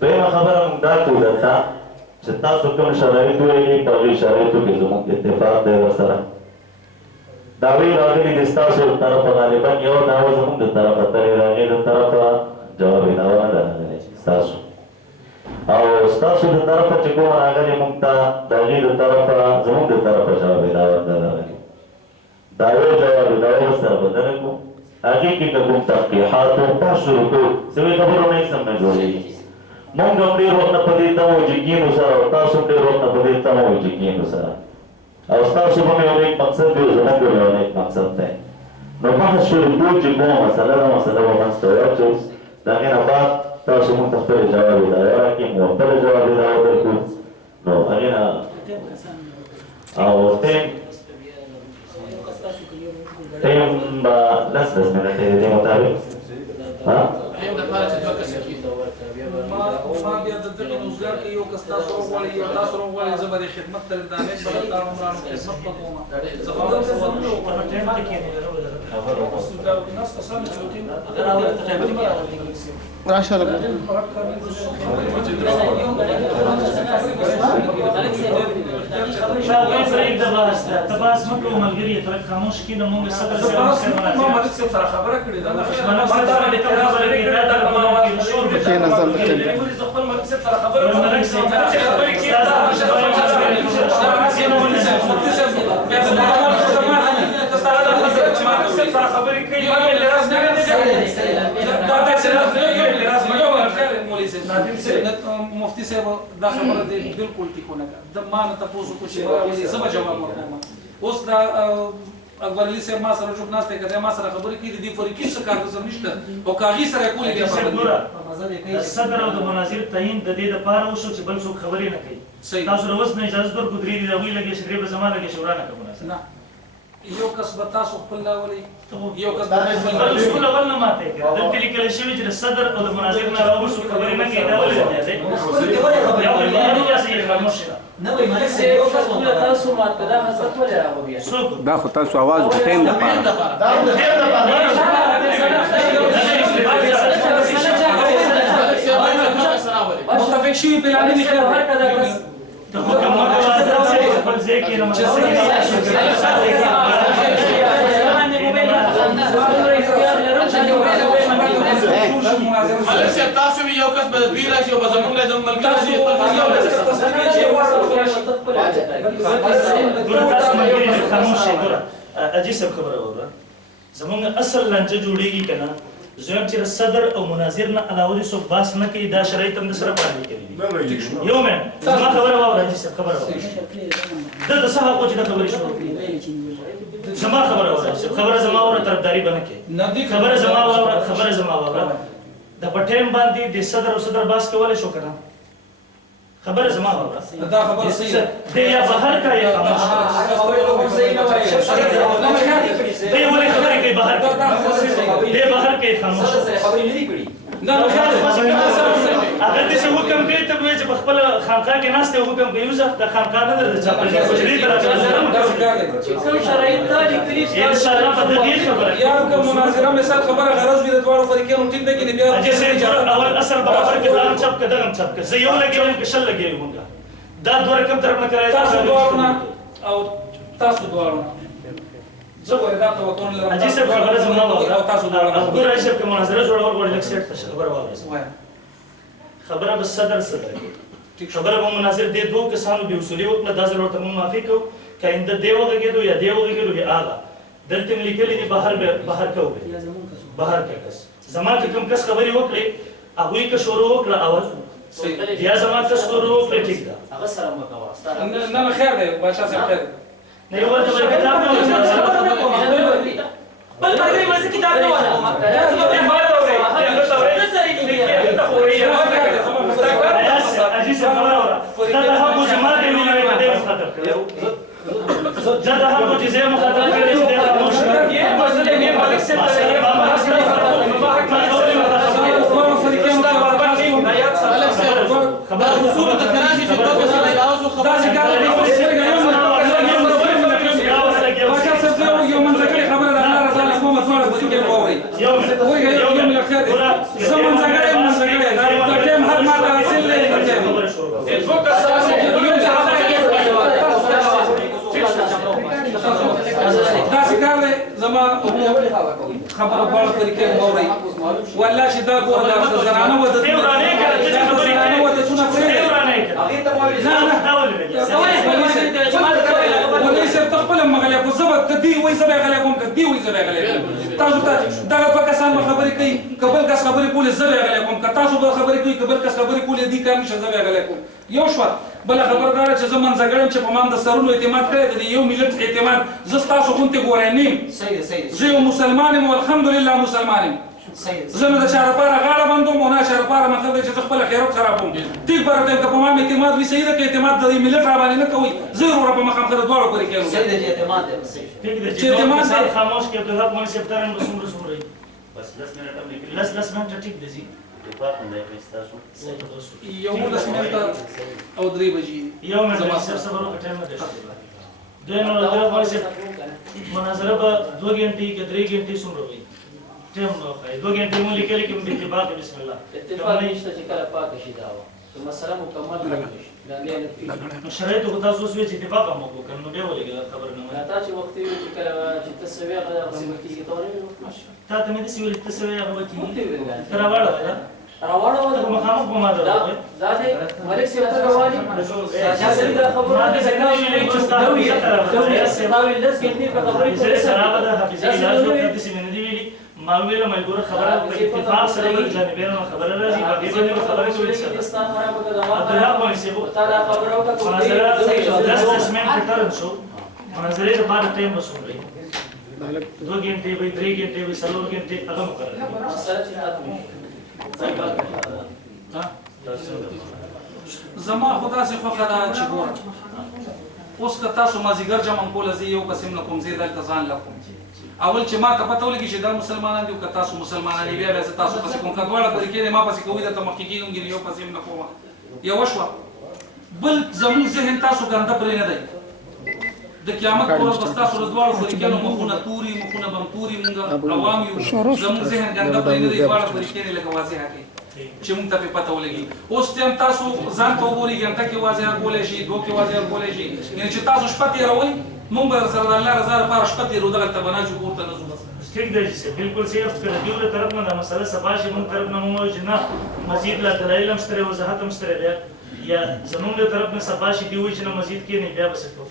دویمه خبره موږ دا کړو درته چې تاسو کوم شرایط ویلي په هغې شرایطو کې زموږ اتفاق دی ورسره دعوې راغلي دي ستاسو د طرفه غالبا یوه دعوه زموږ د طرفه ترې راغې د طرفه جواب دعوه نه ده راغلې ستاسو او ستاسو د طرفه چې کومه راغلې موږ ته د هغې د طرفه زموږ د طرفه جواب دعوه نه راغلې دعوې جواب دعوه ورسره بدله کړو هغې کې که کوم تحقیقات و پاس شروع کړو سوي خبرو نه هېڅ هم نه جوړېږي موږ هم ډېر وخت نه په دې تمه وو چې کېنو سره او تاسو هم ډېر وخت نه په دې تمه وو چې کېنو سره او ستاسو هم یو نیک مقصد دی او زموږ هم یو نیک مقصد دی نو بحث شروع کړو چې کومه مسله ده مسله به منځ ته واچوو د هغې نه بعد تاسو موږ ته خپلې جواب دعوه راکړي موږ خپله جواب دعوه درکړو نو هغې نه او ټایم به لس منټې د دې مطابق ما بیا د دغه روزګار کې یو کس تاسو وغواړئ یا تاسو وغواړئ زه به د خدمت تر دانې به د عمرانو خدمت به کوم زه خبر راشه لګ تباس مکو ملګری ته خاموش کینه موږ سره سره خبره کړې ده کې نظر وکړي خپل ملک سره خبره مفتي صاحب دا خبره دی بالکل ټیکونه د ما نه تاسو کو شي ولې زما جواب ورکوم اوس دا اکبر علي صاحب ما سره چوپ ناشته کړه ما سره خبرې کړې دي فریقي څه کار زم نشته او کاغي سره کولې دی صدر او د مناظر تعین د دې لپاره وشو چې بل څوک خبرې نه کوي تاسو روز نه اجازه درکو درې دی وی لګي شګری به زمانه کې شورا نه کوي نه یو کس به تاسو خپل لاولي یو کس ټول اول نه ماته کړه دلته لیکل شوی چې صدر او د مناظر نه راوښو خبرې نه کوي دا ولې دی یا ولې یا سي خاموش نه وای مالک سه یو کس خپل تاسو ماته دا حضرت ولې راغوي دا خو تاسو आवाज د ټیم لپاره متفق شوی بلانی نه هر کدا کس ته حکم مګو خپل ځای کې نه ملک صاحب تاسو یو کس به دوی راشي او به زموږ له زموږ ملګری خاموش ګوره اجي سب خبره وره زموږ اصل لنجه جوړیږي کنه زم چې صدر او مناظر نه علاوه دي سو باس نه کوي دا شرایط هم د سره باندې کوي یو مې زما خبره وره اجي سب خبره وره د صحه کو چې دا خبره شروع زما خبره وره خبره زما وره طرفداري بنه کې خبره زما وره د پټیم باندې د صدر او صدر باس کولای شو کنه خبره زما وره دا خبره صحیح ده د یا بهر کا یا خاموش دی ولې خبرې کوي بهر دی بهر کې خاموش خبرې نه دی کړی نه اگر دې حکم کوي ته وایي چې خپل خانقاه کې ناشته حکم کوي یوزه د خانقاه نه درځه په دې کوجري درځه کوم شرایط دا لیکلي ان شاء الله په دې خبره یا کوم مناظره مثال خبره غرض وي د دوه فریقونو ټیک ده کې بیا اول اصل برابر کې دام چپ کدم چپ کې زه یو لګیم کې شل لګیم مونږه دا دوه رقم طرف نه کړای تاسو دوه او تاسو دوه زه وای دا ته وتون لرم اجي سب خبره زما وره تاسو دوه ګور راشه کې مناظره جوړول غوړ لک سیټ ته خبره وره خبره به صدر خبره به مناظر دې دوه کسانو به اصولي وکړه دا ضرورت مو معافي کو کاینده دیوغه کېدو یا دیوغه کېدو یا اعلی دلته لیکلي دي بهر کوي بهر کې کس زما کوم کس خبري وکړي هغه کې شروع وکړه اول یا زما کس شروع وکړه ټیک ده هغه سره مکوا نه خیر دی بادشاہ صاحب خیر نه یو ورته کتاب نه بل مرګري مې کتاب نه وره اجي سره خبره وره دا هم جماعت دی نه دې مخاطب کړو دا هم چې زه مخاطب کړی چې دا خاموش یې مسله نه مالک څه خبر اصول د کراچي چې دوه سره یاوسو خبر خبره په اړه طریقې موري والله چې دا ګور دا زنانه و د ورانه کړه چې زنانه و د څونه پرې ورانه کړه هغه ته وایي نه ولې سر تخپل مغلیا کو زبر کدی وای زبر غلیا کوم کدی وای زبر غلیا تاسو ته دا په کسان خبرې کوي قبل کس خبرې کولې زبر غلیا کوم که تاسو به خبرې کوي قبل کس خبرې کولې دي کار نشه زبر غلیا کوم یو شو بل خبردار چې زمون زګړم چې په مان د سرونو اعتماد کړی دی یو ملت اعتماد زستاسو غونته ګورانیم صحیح زه مسلمان یم الحمدلله مسلمان یم زه د چاره پاره غاړه بندوم او نه چاره پاره مطلب دی چې خپل خیرات خرابوم ټیک برته که په ما اعتماد وي صحیح ده که اعتماد د ملت را باندې نه کوي زه ور په مخام سره دواړو پرې کېږم صحیح دی اعتماد دی صحیح ٹھیک ہے چې اعتماد خاموش کې د حق مونږ سپتارن رسوم رسوم رہی بس 10 منټه ټیک دی اتفاق هم دی ستاسو 11 منټه او 3 بجې یو منټ صرف صبر وکړه ټایم نه دی دوی نو دا وایي مناظره به 2 غنټې کې 3 غنټې څومره وي ټایم نو خای 2 غنټې مو لیکل کې په اتفاق بسم الله اتفاق نشته چې کله پاک شي دا مسله مکمل شي نو شرایط کو تاسو اوس چې اتفاق هم وکړو کنه بیا ولګي خبر نه نه تا چې وخت یې چې کله چې تسویه غدا غوښتل کیږي ته ونه تا ته مې د سیول تسویه هغه کیږي تر واړه راوړو ته مخامخ په ما ده دا دې ملک سی ته رواني چې دا خبره ده چې دا وی لږ کې په خبرې سره سره ده حفظي علاج وکړي چې مې نه دی ویلي ما ویله مې ګوره خبره په اتفاق سره د جانبینو خبره راځي باقي باندې خبره کوي چې پاکستان خراب کړه دا په سیبو تا دا خبره وکړه مناظره د اسسمنت ریټرن شو مناظره د بعد ټایم وسولې 2 غنټې به 3 غنټې به 4 غنټې هغه مقرره مسله چې زما خدا سي خو خدا چې ګور اوس که تاسو مازیګر جمع کول زی یو قسم نه کوم زی دلته ځان لکم اول چې ما ته پته ولګي چې دا مسلمانان دي او که تاسو مسلمانان بیا بیا تاسو پسې کوم کډواړه طریقې ما پسې کوي دا ته مخکې کېږم یو پسې نه کوم یو شو بل زموږ ذهن تاسو ګنده پرې نه دی د قیامت پر ورځ تاسو له دواړو فریقانو مخونه توري مخونه بم توري مونږ عوام یو زموږ ذهن ګنده پرې نه دی دواړه فریقې لکه واضحه کوي چې موږ ته پته ولګي اوس ټیم تاسو ځان ته وګورئ ګنده کې واضحه کولای شي دوه کې واضحه کولای شي یعنی چې تاسو شپه تېروئ موږ به سره د الله رضا لپاره شپه تېرو دغلته به ناجو کور ته نه ځو ٹھیک دی چې بالکل صحیح افکار دی له طرف نه دا مسله سبا شي موږ طرف نه مو چې نه مزید لا دلایل هم ستره وضاحت هم ستره بیا یا زموږ له طرف نه سبا شي دی چې نه مزید کې نه بیا بس کو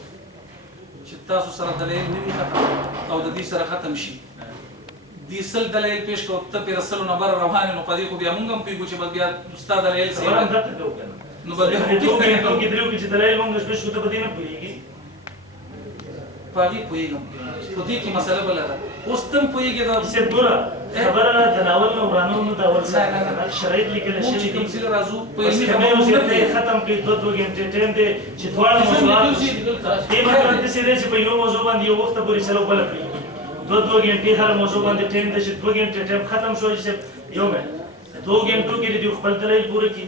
چې تاسو سره دلایل نه ختم او د دې سره ختم شي دي سل دلایل پیش کو ته پر رسول نو بر روحاني نو پدې خو بیا موږ هم پیګو چې بیا استاد دلایل سي نو بل ټیک کې درو چې دلایل موږ شپه شو ته بدې نه پويږي پاګي پويګم په دې کې مسله بل ده اوس تم پويږي دا څه ګوره خبره را د ناول نو ورانو نو دا ول شرایط لیکل شي چې کوم څه راځو په علمي خبرو ختم کړي 2 غنټې ټیم دی چې ټول موضوعات دې مطلب دې چې په یو موضوع باندې یو وخت پورې چلو بل کړی 2 غنټې هر موضوع باندې ټیم دی چې 2 غنټې ټیم ختم شو چې یو مې 2 غنټو کې دې خپل دلایل پوره کړي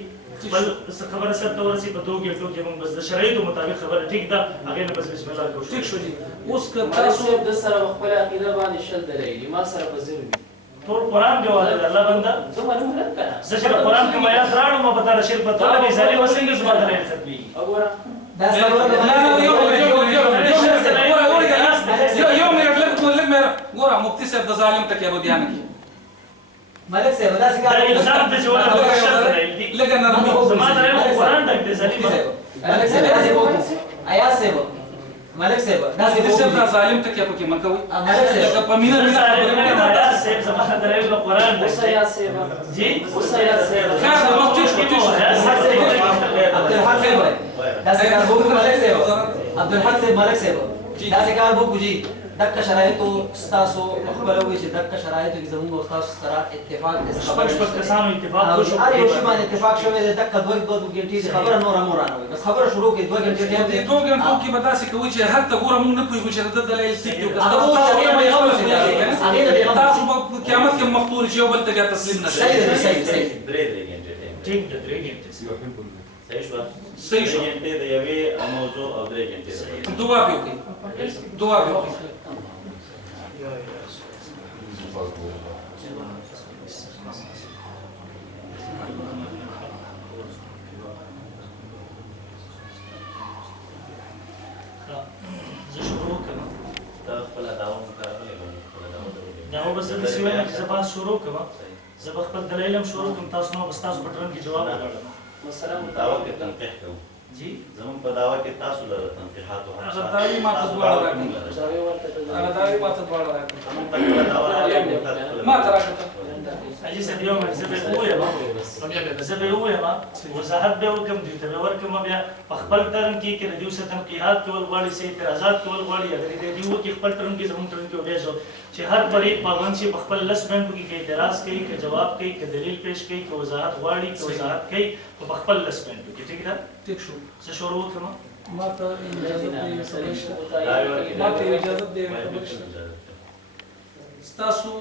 بل خبره سره تورسي په 2 غنټو کې موږ بس د شرایطو مطابق خبره ټیک ده هغه نه بس بسم الله کوو ټیک شو دي اوس که تاسو د سره خپل عقیده باندې شل دلایل ما سره په ضروري ټول قران دی والله الله بنده زما نه ملت کنه زه چې قران کې آیات راړم په تر شرک په توګه به ظالم وسنګ زما دلایل ختمي وګوره دا ګوره مفتي صاحب د ظالم ټکی به بیان کړي ملک صاحب دا څنګه دا انسان ته چې ولا لګا نرمي زما دلایل قران تک دي ظالم ملک صاحب آیا صاحب ملک صاحب دا څنګه ظالم ټکی پکې مکوي ملک صاحب په مینا آیا صاحب زما دلایل قران دي وسیا صاحب جی وسیا صاحب خیر د وخت ټیک عبدالحق صاحب دا څنګه وګورئ ملک صاحب عبدالحق صاحب ملک صاحب دا څنګه وګورئ جی دغه شرایطو ستاسو خپل وی چې دغه شرایطو کې زموږ او تاسو سره اتفاق دي شپږ کسانو اتفاق وشو هر یو شی باندې اتفاق شوی دی دغه 2 غنټې خبره نور امورانه وي بس خبره شروع کې 2 غنټې دی 2 غنټو کې به تاسو کوی چې هر ته ګوره موږ نه پوهیږو چې د دلایل څه دي تاسو په قیامت کې مخطور چې یو بل ته بیا تسلیم نشئ صحیح درې غنټې ټیک ده 3 غنټې صحیح شو غنټې د یوې موضوع او 3 غنټې دعا به وکړي دعا به وکړي زه شروع کوم دا خپل داوا مکرره دا و بس د سیمه چې زبان شروع کوم زه خپل دلایل هم شروع کوم تاسو نو بس تاسو په ټرن کې جواب وکړم مثلا داوا کې تنقیح کوو جی زمون په داوا کې تاسو له تنقیحات او هغه دایي ما ته دواړه راکړي هغه دایي ما ته دواړه راکړي ما ته راکړه اجي سه دیو مې زه به وې ما وضاحت به وکم دي ته ورکم بیا خپل ترن کې کې دیو سه تنقیحات کول غواړي سه اعتراضات کول غواړي اگر دې دیو کې خپل ترن کې زمون ترن کې وبیا شو چې هر فریق پابند شي خپل لس منټو کې اعتراض کوي کې جواب کوي کې دلیل پیش کوي کې وضاحت غواړي کې وضاحت کوي په خپل لس منټو کې ٹھیک ده ټیک شو زه شروع کوم ما ته اجازه دی ستاسو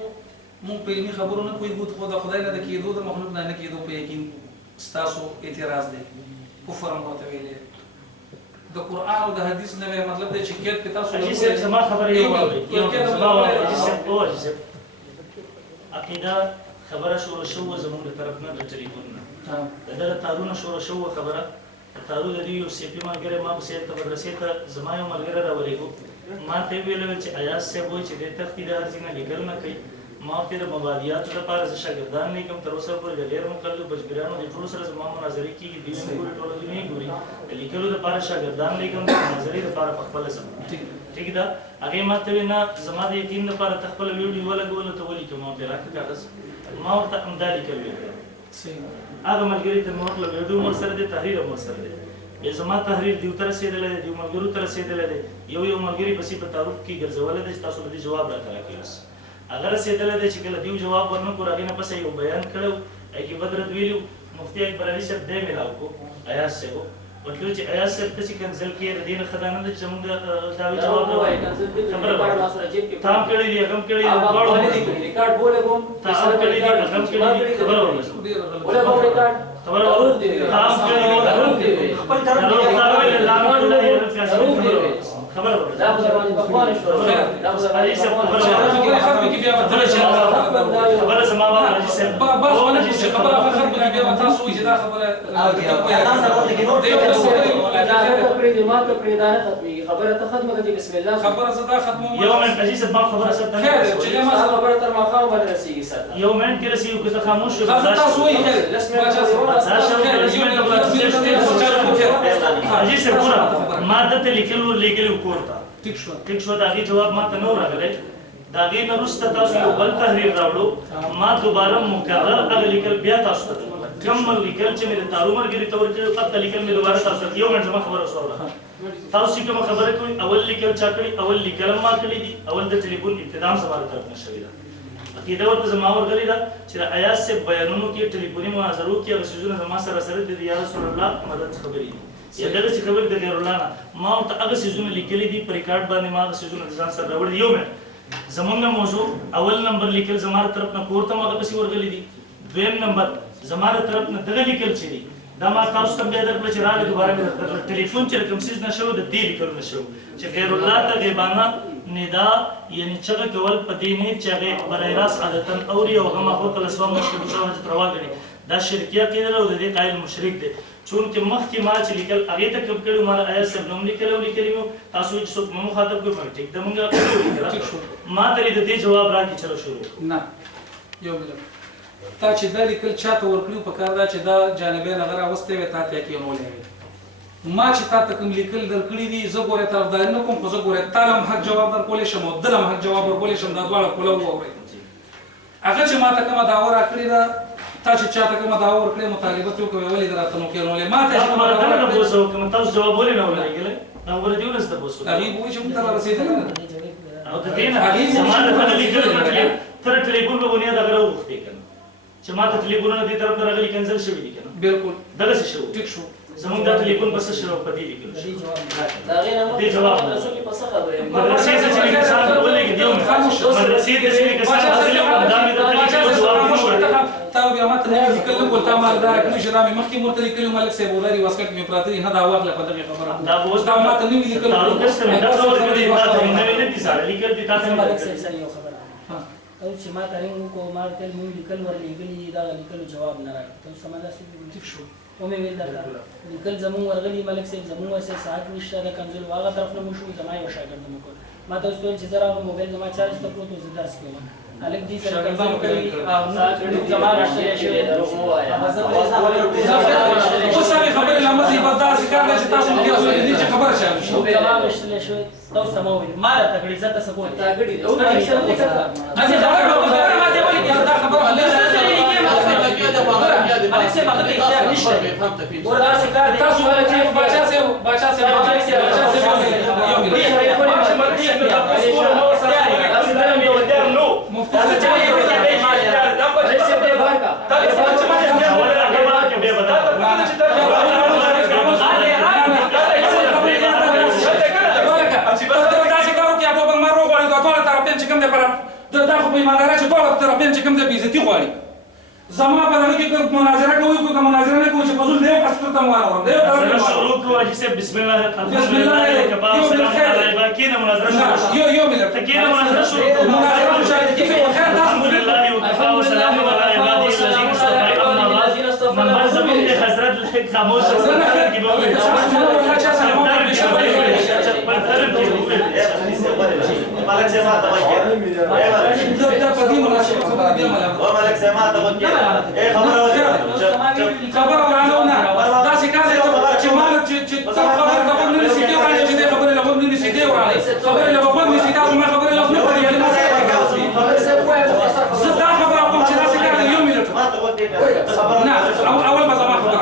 مونږ په علمي خبرو نه پوهېږو خو د خدای نه د کېدو د مخلوق نه نه کېدو په یقین ستاسو اعتراض دی کفر هم ورته ویلی د قرآن او د حدیث نه مطلب دی چې کېد په تاسو حاجي صاحب زما خبره یو واورئ عقیده خبره شروع شوه زموږ د طرف نه د ټلیفون نه د دغه تارونه شروع شوه خبره تارو د دې یو سیپي ملګری ما په سیټ مدرسې ته زما یو ملګری راولېږو ما ته ویل چې ایاز صاحب وایي چې د تختې د هر ځای نه لیکل نه کوي ما ورته د مبادیاتو لپاره زه شاګردان لیکم تر اوسه پورې د غیر مقلدو بزګرانو د ټولو سره زما مناظرې کېږي دوی نه ګوري ټوله دوی نه ګوري د لیکلو لپاره شاګردان لیکم د مناظرې لپاره په خپله ځم ټیک ده هغې ما ته ویل نه زما د یقین لپاره ته خپله ویډیو ولګوله ته ولیکم ما ورته راکړه کاغذ ما ورته همدا لیکل ویل هغه ملګري ته مې ورکړله ویډیو هم ورسره دی تحریر هم ورسره دی زما تحریر دیو ته رسېدلی دی دیو ملګرو ته رسېدلی دی یو ملګري پسې په تعارف کې ګرځولی دی چې تاسو به دې جواب راته راکړئ اوس هغه رسېدلی دی چې کله دیو جواب ورنه کړو هغې نه پسې یو بیان کړی و هغې کې بدرت ویلي مفتي اکبر علي صاحب دی میلاو کړو ایاز صاحب ورته ویل چې ایاز صاحب ته چې کنسل کړې د دې نه ښه دا نه ده چې زموږ د دعوې جواب نه وایي خبره تا هم کړی دي هغه هم کړی دي دواړو تا هم کړی دي هغه هم کړی دي خبره ورنه خبره تام کړی خپل طرف خبره دا په باندې بخوان شو دا په علي صاحب خبره سما علي صاحب بس ونه چې خبره خبره بیا تاسو وایي دا خبره او دې ما ته پرې دا ختمي خبره ته ختمه کړي بسم الله خبره زدا ختمه یو من عزیز ما خبره ستنه چې ما خبره تر ما خاو باندې رسیږي سره یو من کې رسیږي که خاموش شو تاسو وایي خیر لسمه عزیز صاحب پورا ما دته لیکلو کوړه ټیک شو دا غي جواب ما ته نو راغلی دا غي نه رسته تاسو یو بل تحریر راوړو ما دوباره مکرر هغه لیکل بیا تاسو ته کم لیکل چې مې تارو مرګري تور کې پته لیکل مې دوباره تاسو ته یو منځ ما خبره وسوله تاسو کوم خبره کوي اول لیکل چا کړی اول لیکل ما کړی دي اول د ټلیفون ابتدام سره طرف نشوي دا عقیده ورته زما ورغلی دا چې ایاز سے بیانونو کې ټلیفوني مناظرو کې هغه سيزونه زما سره د یا رسول الله مدد خبرې یا دغه څه خبر د غیر الله نه ما ته هغه سيزونه لیکلي دي پر ریکارډ باندې ما هغه سيزونه ځان سره راوړي یو مې زمونږ موضوع اول نمبر لیکل زماره طرف نه کوړه ما هغه پسې ورغلي دي دویم نمبر زماره طرف نه دغه لیکل چي دي دا ما تاسو ته بیا درکړه چې راغلی دوباره مې درکړه ټلیفون چې کوم سیز نشو د دې لیکل نشو چې غیر الله ته غیبانه ندا یعنی چغه کول پدې نه چې هغه برای راست عادتن اوري او هغه خپل اسلام مشکل شو چې ترواګړي دا شرکیه کېدل او د دې قائل مشرک دي چون کې مخکې ما چې لیکل هغه ته کوم کړي ما آیا سب نوم لیکلو تاسو چې څوک مو مخاطب کوي ټیک د مونږه ما ته دې جواب راکړي چلو شروع نه یو بل تا چې دا لیکل چاته ورکړو په کار دا چې دا جانبین هغه راوستي وي تا ته کې نو لري ما چې تا ته کوم لیکل درکړي دي زه ګوره طرفدار نه کوم خو زه ګوره تعلم حق جواب درکولې شم او دلم حق جواب ورکولې شم دا دواړه کوله ووري هغه چې ما ته کومه داوا راکړي دا تا چې چاته کومه داوا ورکړي مطالبه ته کوي ولې درته نو کې نو ما ته چې ما نه بوسو کوم تاسو جواب ولې نه ولګل نو ور دې ولسته بوسو هغه وایي چې موږ ته رسیدل او د دې نه هغه زمانه ته لیکل تر ټلیفون په بنیاد هغه وختي کنه چې ما ته ټلیفونونه دې طرف نه راغلي کنسل شوی دي کنه بالکل دغه څه شو ټیک شو زموږ د ټلیفون بس شروع پدې لیکل شو دا غیر نه دې جواب تاسو کې پس خبره مدرسې ته چې کسان ولګي دیو مدرسې ته چې کسان حاصل او دا مې د ټلیفون جواب نشو تا بیا ما ته لیکل نو کوتا ما دا کوم چې رامي مخکې مورته لیکل ملک صاحب ولري واسکټ مې پراتري نه دا واغله په دغه خبره دا اوس دا ما ته نیو لیکل تعلق سره دا څه دې دا نه دي سره لیکل دي تاسو ملک صاحب سره یو خبره او چې ما ترنګ کو ما ته مونږ لیکل ورلېګلي دا لیکل جواب نه راغی ته سمدا سي ټیک شو او مې ویل دا لیکل زمون ورغلي ملک صاحب زمون واسه ساعت نشته دا کنزل واغه طرف نه مشو زما یو شاګرد مو کول ما ته ستون چې زرا موبایل زما چارج ته پروت زه درس کوم الګ دې سره کنزل کوي او زما راشه شي درو مو وایا اوس هغه خبره لمه زی بازار څخه چې تاسو کې اوسه دې چې خبره شامل شو زما مشتله شو تاسو مو ویل ما ته کړی زته سپورت تا غړي او ما دې دا خبره الکسه ما ته اختیار نشته وردا څنګه تاسو ولې چې بچا سي دا خو په ایماندارۍ چې دواړه طرفین چې کوم دی بې عزتي غواړي زما په دغه کې که مناظره کوي که مناظره نه کوي چې په زور د یو کس ته م وانه ورم د یو طرف شروع کوو حاجي صاحب بسم الله الحمدلله کباب سلام علیکم کینه مناظره شروع یو منټ کینه مناظره شروع کوو مناظره مشاهده کیږي خیر تاسو الحمدلله وكفى وسلام على عباده الذين اصطفى اما بعد من بعد من حضرت الحق خاموش کی بوله ملک سے ما توجہ ملک سے ما توجہ اے خبر اورانونه دا څه کار دی چې مال چې خبر خبر نه نشي ورانه چې خبره لغون نه نشي ورانه خبره لغون نشي دا ما خبره لغون نه دی زدا خبره کوم چې دا څه کار دی یو منټ ما توجہ نه اول ما زما خبره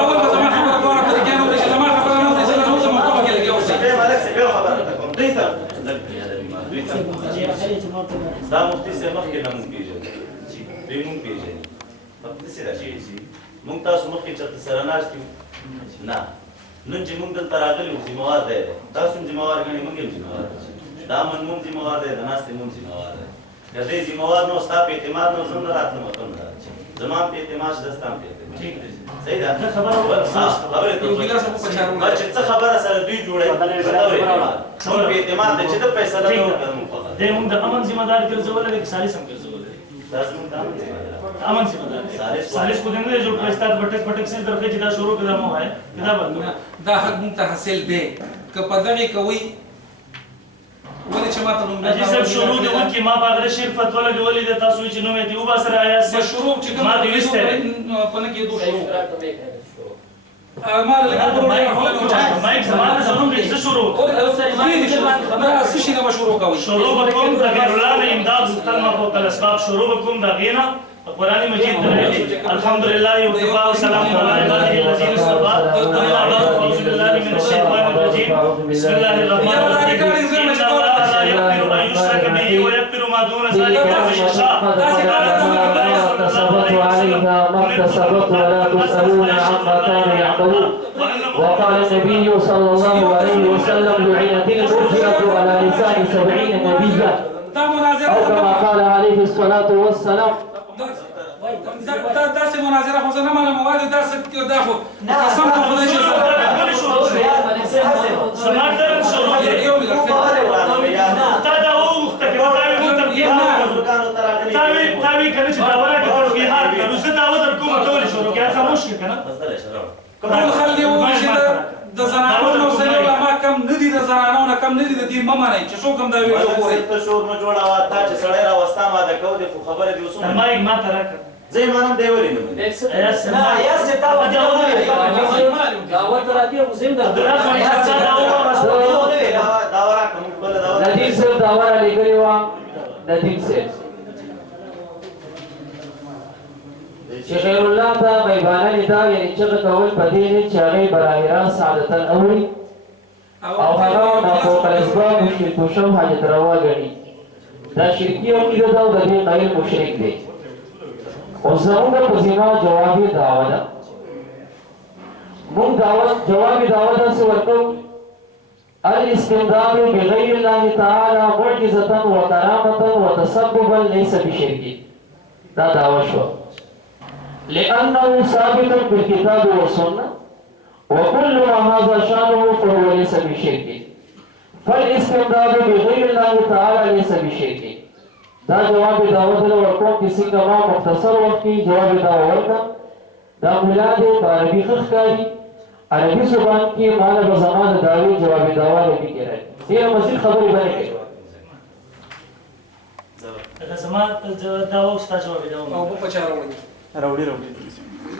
اول ما زما خبره کوله په کې نو چې زما خبره نه دی زه نو زما کومه کې لګي اوسه ملک سے یو خبر کوم دیتا دا مفتی سے مخکې نه مونږ پیژنو دوی مونږ پیژني مفتی سے راشي مونږ تاسو مخکې چېرته سره ناست یو نه نن چې مونږ دلته راغلي یو ذمهوار دی تاسو هم ذمهوار ګڼئ مونږ هم ذمهوار دا من مونږ ذمهوار دی د ناستې مونږ ذمهوار دی که دی ذمهوار نو ستا په اعتماد نو زه نه راتلم او ته هم نه راتلې زما په اعتماد شته ستا په اعتماد صحیح ده خبره چې څه خبره سره دوی جوړوي مونږ په اعتماد دی چې د فیصله نه وکړو دې موږ د امن ذمہ دار ګرځولې کې سالس هم ګرځولې دا زموږ د امن ذمہ دار امن ذمہ دار سالس کو دنه جو پرستاد بټک سے درکې چې دا شروع کړه مو ہے دا بندو دا حق مونږ ته حاصل دی که په دغه کوي ولې چې ماته نوم حاجي صاحب شروع دی ولکه ما باغره شیخ فتوا لګولې د تاسو چې نوم دی او باسره آیا د شروع چې ما دی وسته په نه کې دوه شروع ما له مایک زمانه زموږ کې څه شروع دا څه شي نه شروع کوي شروع وکوم د غیر الله نه امداد مستلمه او کل اسباب شروع وکوم دا غینا قرآن مجید الحمدلله وكفى وسلام على عباده الذين اصطفى اعوذ بالله من الشيطان الرجيم بسم الله الرحمن الرحيم ان الله لا يغفر ان يشرك به ويغفر ما دون ذلك لمن يشاء اكتسبت عليها ما اكتسبت ولا تسألون عما كانوا يعملون وقال النبي صلى الله عليه وسلم لعنت المرجئة على لسان 70 نبيا او كما قال عليه الصلاة والسلام دا څه مناظره خو زه نه منم وایي دا څه دا خو قسم په خدای چې سماعتن شروع یو ملت تا دا وخت کې تاوی کنه چې دا ولا کې ورګي هار کړو زه دا ودر کوم ټول شروع کې خاموش کنه ټول خلک یو چې د زنانو نو سره علماء کم ندي د زنانو نه کم ندي د دې ممانه چې څوک هم دا ویل کوي ته شور مو جوړاوه تا چې سړی راوستا ما د کو د خبره دی وسو مایک ما ترک زه مانم دی ولې نه يا ستا دعوت راځي او زم دا ورا کوم بل دا ندیم صاحب داور علی ګریوا ندیم صاحب شیخ خیر الله ته غیبانه ندا یعنی چې کول پدې نه چې هغه برای راست عادتن اوري او هغه د فوق الاسباب مشکل پوښو حاجت روا غني دا شرکی او کیده دا د دې غیر مشرک دی او زموږ په ځما جوابي دعوه ده موږ جوابي دعوه ده څه ورکو الاستمداد بغير الله تعالى معجزة وكرامة وتسببا ليس بشرك دا دعوه شو لأنه ثابت بالكتاب والسنة وكل ما هذا شانه فهو ليس بشرك فالاستمداد بغير الله تعالى ليس بشرك دا جواب دعوت له ورکوم چې څنګه ما مختصر وخت کې جواب دعوت ورکړم دا مولاد په عربي خخکاری عربي زبان کې مال به زمان داوی جواب دعوت لیکي راځي ډیر مزید خبرې باندې کوي دا زما دا وستا جواب دی او په چا راوړي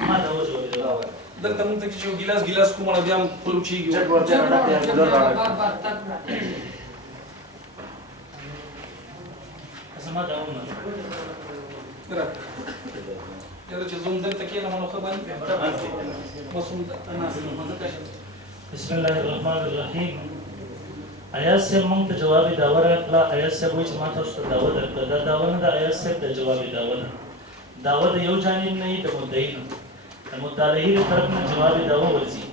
ما دا جواب دی دلته موږ ته چې ګلاس کومه بیا هم خلوچیږي زما دا ونه یاره چې زوم دلته کې نه مونږ خبرې وسوم بسم الله الرحمن الرحیم آیات سے مونږ ته جواب داور کړه آیات سے وایي چې ما تاسو ته داور درکړه دا داور نه د آیات سے ته جواب داور یو جانب نه د مدعی نه د مدعی له طرف نه جواب داور ورسي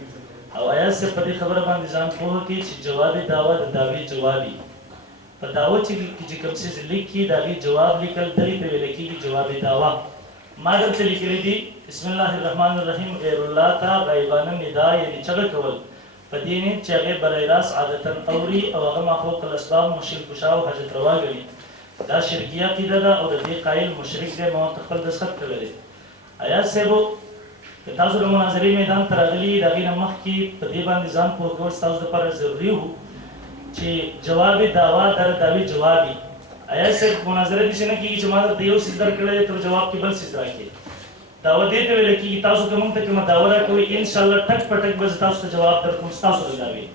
او آیات سے په دې خبره باندې ځان پوه کې چې جواب داور د داوی جوابي په دعوه چې کوم څه لیکي دا غي جواب لیکل دلی ته ویل کېږي جواب دعوه ما دلته لیکلي دي بسم الله الرحمن الرحیم غیر الله ته غیبانه ندا یعنی چغه کول په دې نه چې هغه برای راس عادتا اوري او هغه ما فوق الاسباب مشرک کشا او حاجت روا ګڼي دا شرکیه عقیده ده او د دې قائل مشرک دی ما خپل دسخط کړی دی آیات صاحب تاسو د مناظرې میدان ته راغلي د هغې نه مخکې په دې باندې ځان پوه کول ستاسو دپاره ضروري وو چې جواب دعوا در دعوې جوابي آیات صاحب مناظره داسې نه کېږي چې ما درته یو څیز درکړی دی تر جواب کې بل څیز راکړي دعوه دې ته ویل کېږي تاسو که موږ ته کومه دعوه راکوئ انشاءالله ټک په ټک به زه تاسو ته جواب درکوم ستاسو د دعوې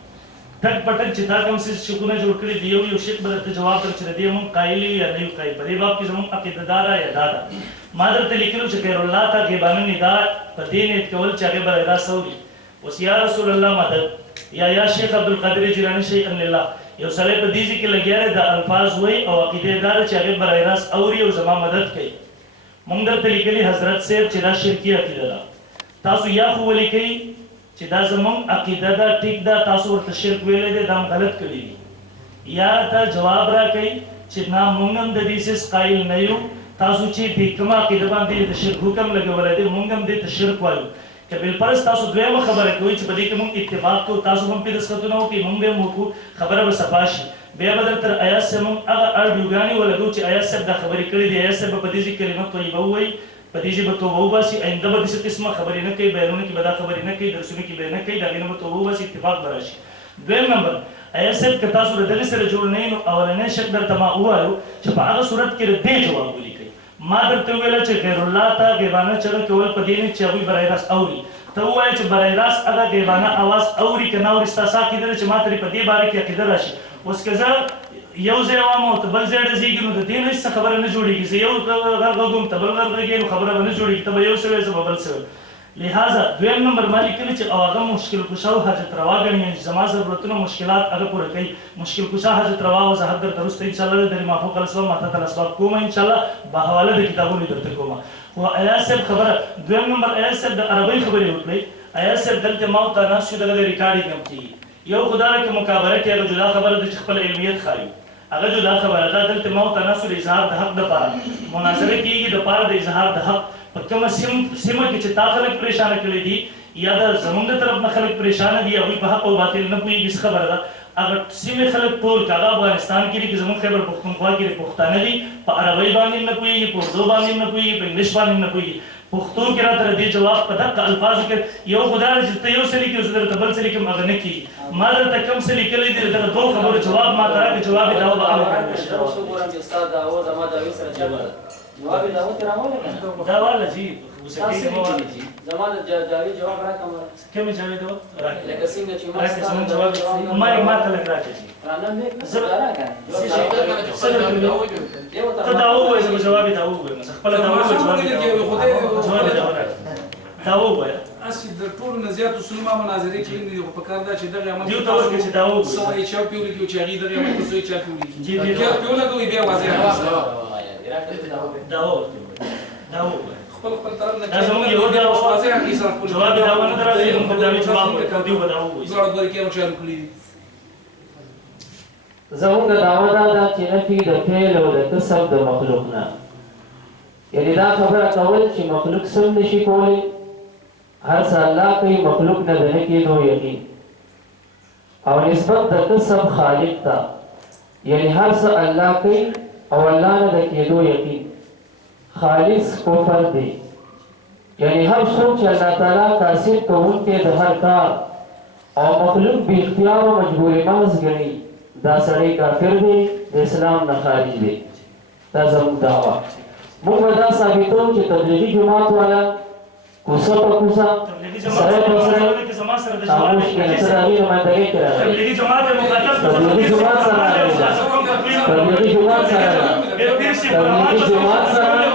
ټک په ټک چې دا کوم څه شکونه جوړ کړي دي یو یو شیخ به درته جواب در چې د دې موږ قایل یو یا نه یو قایل په دې باب کې زموږ عقیده داره یا دا ده ما درته لیکلو چې غیر الله ته غیبانه ندا په دې نیت کول چې هغې به راس اوري اوس یا رسول الله مدد یا شیخ عبدالقادر جیلاني شیخا لله یو سړی په دې ځای کې لګیا دی دا الفاظ وایي او عقیده یې دا ده چې هغې به راس اوري او زما مدد کوي موږ درته لیکلي حضرت صاحب چې دا شرکي عقیده ده تاسو یا خو ولیکئ چې دا زموږ عقیده ده ټیک ده تاسو ورته شرک ویلی دی دا هم غلط کړي دي یا ته جواب راکئ چې نه موږ هم د دې څیز قایل نه یو تاسو چې دې کومه عقیده باندې د شرک حکم لګولی دی موږ هم دې ته شرک وایو که بالفرض تاسو دویمه خبره کوئ چې په دې کې موږ اتفاق کوو تاسو هم پرې دسخطونه وکړئ موږ به هم وکړو خبره به صفا شي بیا به درته ایاز صاحب موږ هغه اډیوګانې ولګو چې ایاز صاحب دا خبرې کړې دي ایاز صاحب به په دې ځای کلمه طیبه ووایي په دې ځای به توبه وباسي آینده به داسې قسمه خبرې نه کوي بیانونه کې به دا خبرې نه کوي درسونه کې به یې نه کوي د هغې نه به توبه وباسي اتفاق به راشي دویم نمبر ایاز صاحب که تاسو د دغې سره جوړ نه یې نو اولنی شک درته ما ووایو چې په هغه صورت کې د دې جواب ولیکئ ما درته وویله چې غیر الله ته غیبانه چغه کول په دې نه چې هغوی برای راست اوري ته ووایه چې برای راست هغه غیبانه اواز اوري که نه اوري ستا څه عقیده ده چې ما ترې په دې باره کې عقیده راشي اوس که زه یو ځای وام او ته بل ځای ډزېږي نو د دې نه هېڅ خبره نه جوړېږي زه یو غږ ته بل غږ غږېږي نو خبره به نه جوړېږي ته به یو څه وایې زه به بل څه وایم لہذا دویم نمبر ما لیکلي چې او هغه مشکل کشا او حاجت روا ګڼي یعنې زما ضرورتونه مشکلات هغه پوره کوي مشکل کشا حاجت روا وضاحت درته وروسته انشاءالله د مافوق الاسباب ماتحت الاسباب کوم انشاءالله به حواله د کتابونو درته کوم خو ایاز صاحب خبره دویم نمبر ایاز صاحب د عربۍ خبرې وکړئ ایاز صاحب دلته ما ورته ناست شو دغه د ریکارډینګ هم کېږي یو خو دا ده که مکابره کې هغه جدا خبره ده چې خپل علمیت ښایو هغه جدا خبره ده دلته ما ورته ناست شو د اظهار د حق دپاره مناظره کېږي دپاره د اظهار د حق په کومه سیمه کې چې تا خلک پریشانه کړي دي یا د زموږ د طرف نه خلک پریشانه دي هغوی په حق او باطل نه پوهېږي څه خبره ده هغه سیمې خلک ټول که هغه افغانستان کې دي که زموږ خیبر پښتونخوا کې پښتانه دي په عربۍ باندې هم نه پوهېږي په اردو باندې هم نه پوهېږي په انګلیش باندې هم نه پوهېږي پښتو کې راته د دې جواب په دقه الفاظو کې یو خو دا ده چې ته یو څه لیکې زه درته بل څه لیکم هغه نه کېږي ما درته کوم څه لیکلی دي د دغه دوو خبرو جواب ما ته راکړه جواب یې دا به عمل دا واله جي زما د جاوید جواب راکړه کومې جاوید راکړه لکه څنګه چې ما جواب ما ته لږ راکړه ته دا ووایه زه به جواب یې دا ووایم خپله دا ووایه جواب یې دا ووایه اسی د ټولو نه زیات اصول ما مناظرې کړي دي خو پکار دا چې دغه عمل دیو ته ورکړه چې دا ووایه سوی چا پې ولیکي چې هغې دغه عمل ته سوی چا پې ولیکي پې ولګوئ بیا واضح دا ووایه خپل طرف نه دا زموږ یو دا واضح جواب یې دا ونه درځي موږ به دا جواب ورکړو دیو به دا ووایي زړه دوه کې چالو کړي دي زموږ دعوه دا ده چې نفي د فعل او د کسب د مخلوق نه یعنې دا خبره کول چې مخلوق سم نشي کولی هر څه الله کوي مخلوق نه د نه کېدو یقین او نسبت د کسب خالق ته یعنې هر څه الله کوي او الله نه د کېدو یقین خالص کفر دی یعنی هر څوک چې الله تعالی کاسب کوونکی د هر کار او مخلوق بې اختیار او مجبور محض ګڼي دا سړی کافر دی د اسلام نه خارج دی دا زموږ دعوه موږ به دا ثابتوو چې تبلیغي جماعت والا کوڅه په کوڅه سره په سره خاموش کړي څه د هغې نمایندګۍ کې راغلی تبلیغي جماعت سره راغلی تبلیغي جماعت سره تبلیغي جماعت سره